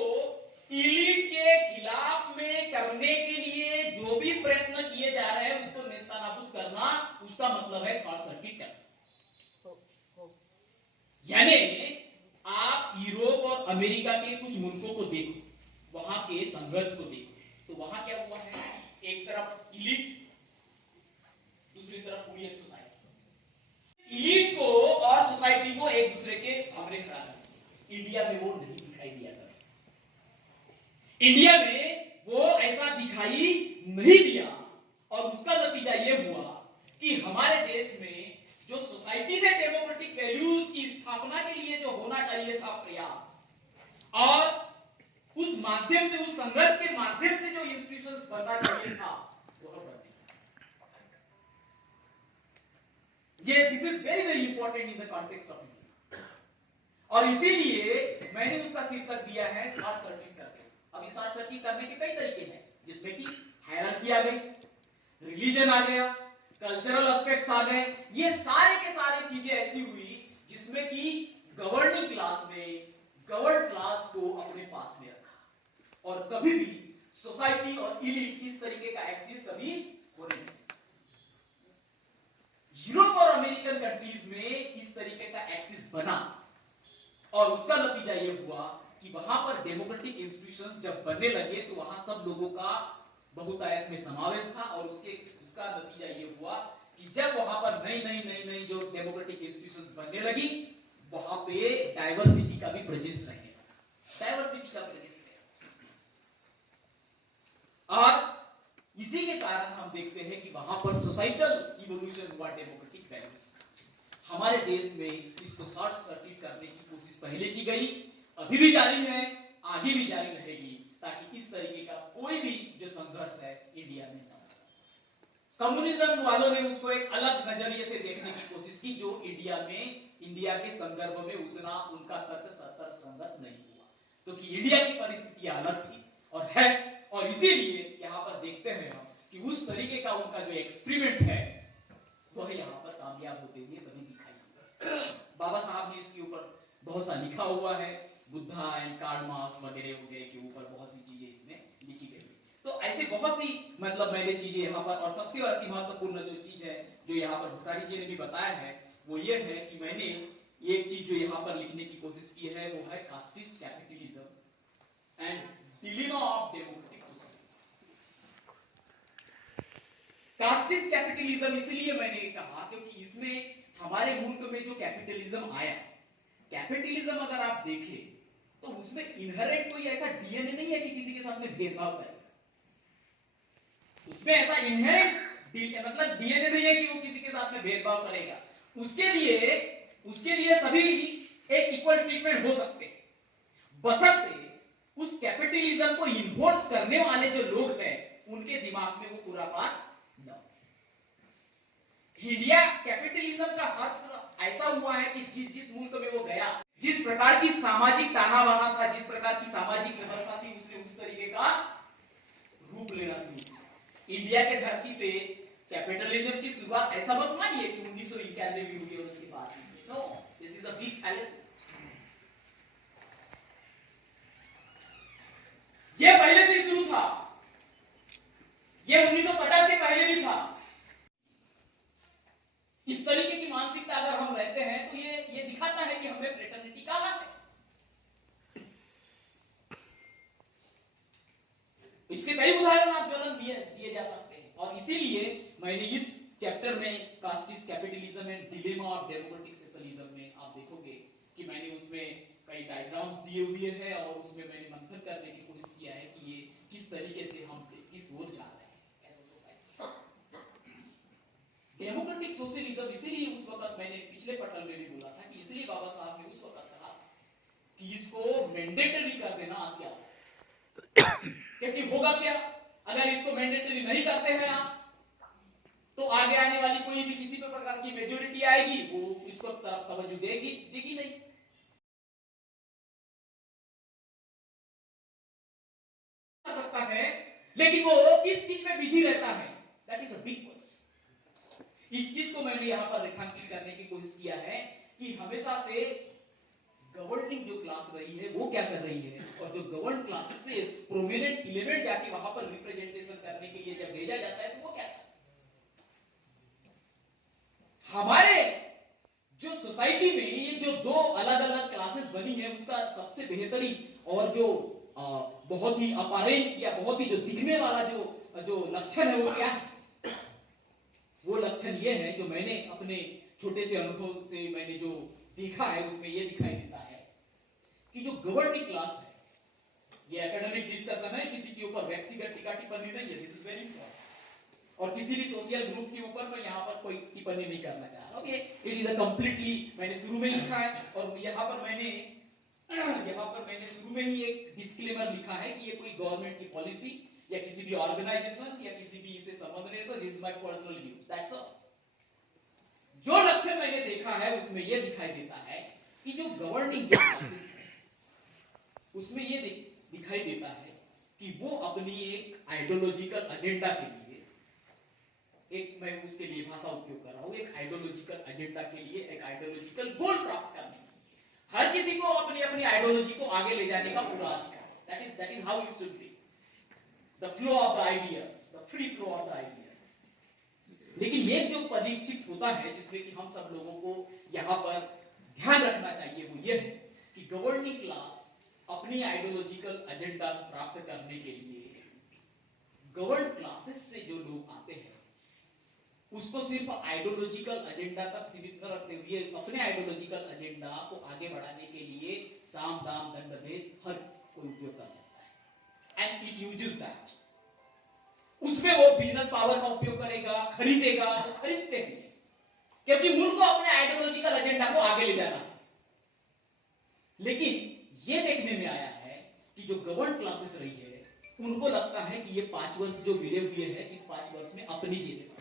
इलीट के खिलाफ में करने के लिए जो भी प्रयत्न किए जा रहे हैं उसको नेस्तनाबूद करना, उसका मतलब है शॉर्ट सर्किट करना। यानी आप यूरोप और अमेरिका के कुछ मुल्कों को देखो, वहां के संघर्ष को देखो, तो वहां क्या हुआ है, एक तरफ इलीट, दूसरी तरफ पूरी एक सोसाइटी। इलीट को और सोसाइटी को एक दूसरे के सामने खड़ा कर, इंडिया में वो नहीं दिखाई दिया था। इंडिया में वो ऐसा दिखाई नहीं दिया और उसका नतीजा ये हुआ कि हमारे देश में जो सोसाइटी से डेमोक्रेटिक वैल्यूज की स्थापना के लिए जो होना चाहिए था प्रयास, और उस माध्यम से, उस संघर्ष के माध्यम से जो इंस्टीट्यूशंस बनना चाहिए था, वह बन ये this is very very important in the context of India. और इसीलिए मैंने उसका शीर्षक दिया है शॉर्ट सर्किट करके। अब इस शॉर्ट सर्किट करने के कई तरीके हैं, जिसमें कि हायरार्की आ गई, रिलीजन आ गया, कल्चरल एस्पेक्ट्स आ गए। ये सारे के सारे चीजें ऐसी हुई जिसमें कि गवर्निंग क्लास ने गवर्न क्लास को अपने पास में रखा और कभी भी सोसाइटी और इलीट इस तरीके का एक्सिस कभी होने नहीं। यूरोप और अमेरिकन कंट्रीज में इस तरीके का एक्सिस बना और उसका नतीजा यह हुआ कि वहां पर डेमोक्रेटिक इंस्टीट्यूशंस जब बनने लगे तो वहां सब लोगों का बहुतायत में समावेश था और उसका नतीजा यह हुआ कि जब वहां पर नई जो डेमोक्रेटिक इंस्टीट्यूशंस बनने लगी, वहां पे डाइवर्सिटी का भी प्रेजेंस रहने लगा, डाइवर्सिटी का प्रेजेंस रहा। और इसी के कारण हम देखते हैं कि वहां पर सोसाइटल इवोल्यूशन हुआ डेमोक्रेटिक वैल्यूज का। हमारे देश में इसको शॉर्ट सर्किट करने की कोशिश पहले की गई, अभी भी जारी है, आगे भी जारी रहेगी, ताकि इस तरीके का कोई भी जो संघर्ष है इंडिया में ना हो। कम्युनिज्म वालों ने उसको एक अलग नजरिए से देखने की कोशिश की, जो इंडिया के संदर्भ में उतना उनका तर्क संगत नहीं हुआ, क्योंकि इंडिया की परिस्थितियां अलग थी और है, और इसीलिए यहाँ पर देखते हैं हम कि उस तरीके का उनका जो एक्सपेरिमेंट है वह यहाँ पर कामयाब होते हुए कभी दिखाई नहीं। बाबा साहब ने इसके ऊपर बहुत सा लिखा हुआ है, बुद्धा एंड कार्ल मार्क्स वगैरह वगैरह के ऊपर बहुत सी चीजें इसमें लिखी गई है। तो ऐसी बहुत सी मतलब मैंने चीजें यहाँ पर, और सबसे अति महत्वपूर्ण जो चीज है जो यहाँ पर भूसारी जी ने भी बताया है वो ये है कि मैंने एक चीज जो यहाँ पर लिखने की कोशिश की है वो है casteist capitalism and dilemma of democratic society. Casteist capitalism इसलिए मैंने कहा क्योंकि इसमें हमारे मुल्क में जो कैपिटलिज्म आया, कैपिटलिज्म अगर आप देखें तो उसमें इनहेरेंट कोई ऐसा डीएनए नहीं है कि किसी के साथ में भेदभाव करेगा। उसमें ऐसा इनहेरेंट मतलब डीएनए नहीं है कि वो किसी के साथ में भेदभाव करेगा। उसके लिए सभी एक इक्वल ट्रीटमेंट हो सकते हैं, बशर्ते उस कैपिटलिज्म को इन्फोर्स करने वाले जो लोग हैं उनके दिमाग में वो पूरा बात न हो। इंडिया कैपिटलिज्म का हर्ष ऐसा हुआ है कि जिस मुल्क में वो गया, जिस प्रकार की सामाजिक तानाबाना था, जिस प्रकार की सामाजिक व्यवस्था थी, उसने उस तरीके का रूप लेना शुरू किया। इंडिया के धरती पे कैपिटलिज्म की शुरुआत ऐसा मत मानिए कि 1991 में हुई और उसके बाद no, this is a big fallacy. ये पहले से ही शुरू था, ये 1950 के पहले भी था। इस तरीके की मानसिकता अगर हम रहते हैं तो ये दिखाता है कि हमें फ्रेटर्निटी कहां है। इसके कई उदाहरण आप ज्वलन दिए जा सकते हैं, और इसीलिए मैंने इस चैप्टर में casteist capitalism and dilemma of democratic socialism में आप देखोगे कि मैंने उसमें कई डायग्राम्स दिए हुए हैं और उसमें मैंने मंथन करने की कोशिश किया है कि ये किस तरीके से हम किस ओर जा रहे हैं as a society. Democratic socialism इसीलिए उस वक्त मैंने पिछले पटल में भी बोला था कि इसलिए बाबा साहब ने उस वक्त कहा कि इसको मैंडेटरी कर देना अत्यावश्यक। क्योंकि होगा क्या अगर इसको मैंडेटरी नहीं करते हैं आप, तो आगे आने वाली कोई भी किसी भी प्रकार की मेजॉरिटी आएगी वो इसको तरफ तवज्जो देगी नहीं। सकता है, लेकिन वो किस चीज में बिजी रहता है, that is a big question. इस चीज को मैंने यहां पर रेखांकित करने की कोशिश किया है कि हमेशा से गवर्निंग जो क्लास रही है वो क्या कर रही है, और जो गवर्न क्लासेस से प्रोमिनेंट एलिमेंट जाके वहां पर रिप्रेजेंटेशन करने के लिए जब भेजा जाता है तो वो क्या है। हमारे जो सोसाइटी में ये जो दो अलग अलग क्लासेस बनी है उसका सबसे बेहतरीन और जो बहुत ही अपरेंट या बहुत ही जो दिखने वाला जो लक्षण है वो क्या है। वो लक्षण ये है जो मैंने अपने छोटे से अनुभव से मैंने जो देखा है उसमें ये दिखाई देता है कि जो गवर्निंग क्लास है, ये एकेडमिक डिस्कशन है, किसी के ऊपर व्यक्तिगत टीका टिप्पणी नहीं है, दिस इज वेरी इंपॉर्टेंट। और किसी भी सोशल ग्रुप के ऊपर मैं यहाँ पर कोई टिप्पणी नहीं करना चाह रहा हूँ। इट इज अ कंप्लीटली, मैंने शुरू में लिखा है और यहाँ पर मैंने शुरू में ही एक डिस्क्लेमर लिखा है कि ये कोई गवर्नमेंट की पॉलिसी या किसी भी ऑर्गेनाइजेशन या किसी भी इससे संबंध नहीं है, this is my personal views, that's all. जो लक्षण मैंने देखा है उसमें यह दिखाई देता है कि जो गवर्निंग क्लासेस है उसमें यह दिखाई देता है कि वो अपनी एक आइडियोलॉजिकल एजेंडा के लिए, एक मैं उसके लिए भाषा उपयोग कर रहा हूं, एक आइडियोलॉजिकल एजेंडा के लिए, एक आइडियोलॉजिकल गोल प्राप्त करने के लिए हर किसी को अपनी अपनी आइडियोलॉजी को आगे ले जाने का पूरा अधिकार है। That is how it should be, the flow of the ideas, the free flow of the ideas. लेकिन ये जो परीक्षित होता है जिसमें कि हम सब लोगों को यहाँ पर ध्यान रखना चाहिए वो ये है कि गवर्निंग क्लास अपनी आइडियोलॉजिकल एजेंडा प्राप्त करने के लिए गवर्न क्लासेस से जो लोग आते हैं उसको सिर्फ आइडियोलॉजिकल एजेंडा तक सीमित न रखते हुए अपने आइडियोलॉजिकल एजेंडा को आगे बढ़ाने के लिए साम दाम दंड भेद हर कोई उपयोग कर सकता है, एंड इट यूजेस दैट। उसमें वो बिजनेस पावर का उपयोग करेगा, खरीदेगा, वो खरीदते हैं क्योंकि मुल्क को अपने आइडियोलॉजिकल एजेंडा को आगे ले जाना है। लेकिन ये देखने में आया है कि जो गवर्न क्लासेस रही है उनको लगता है कि ये 5 वर्ष जो मिले हुए हैं इस 5 वर्ष में अपनी जेब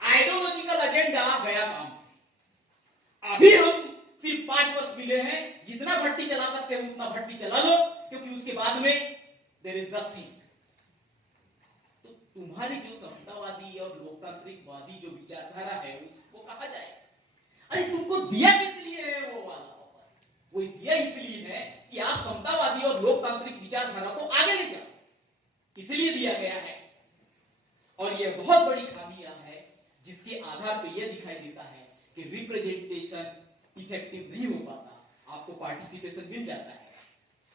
आइडियोलॉजिकल एजेंडा गया काम से। अभी हम सिर्फ 5 वर्ष मिले हैं, जितना भट्टी चला सकते हैं उतना भट्टी चला लो क्योंकि उसके बाद में देयर इज नथिंग। तो तुम्हारी जो समतावादी और लोकतांत्रिकवादी जो विचारधारा है उसको कहा जाए, अरे तुमको दिया किस लिए है वो वाला ऑफर? वो दिया इसलिए है कि आप समतावादी और लोकतांत्रिक विचारधारा को आगे ले जाओ, इसलिए दिया गया है। और यह बहुत बड़ी खामियां है जिसके आधार पर यह दिखाई देता है कि रिप्रेजेंटेशन इफेक्टिव नहीं हो पाता। आपको पार्टिसिपेशन मिल जाता है,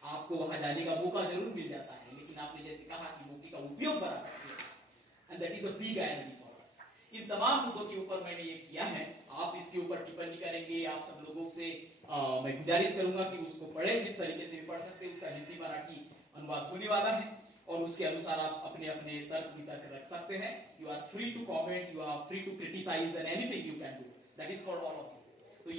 आपको वहां जाने का मौका जरूर मिल जाता है, लेकिन आपने जैसे कहा कि मौके का उपयोग बराबर किया, and that is a big irony for us. इन तमाम मुद्दों के ऊपर मैंने ये किया है। आप इसके ऊपर टिप्पणी करेंगे, आप सब लोगों से मैं गुजारिश करूंगा कि उसको पढ़ें, जिस तरीके से भी पढ़ सकते हैं। उसका हिंदी मराठी अनुवाद होने वाला है और उसके अनुसार आप अपने अपने तर्क वितर्क रख सकते हैं। You are free to comment, you are free to criticise and anything you can do, that is for all of you.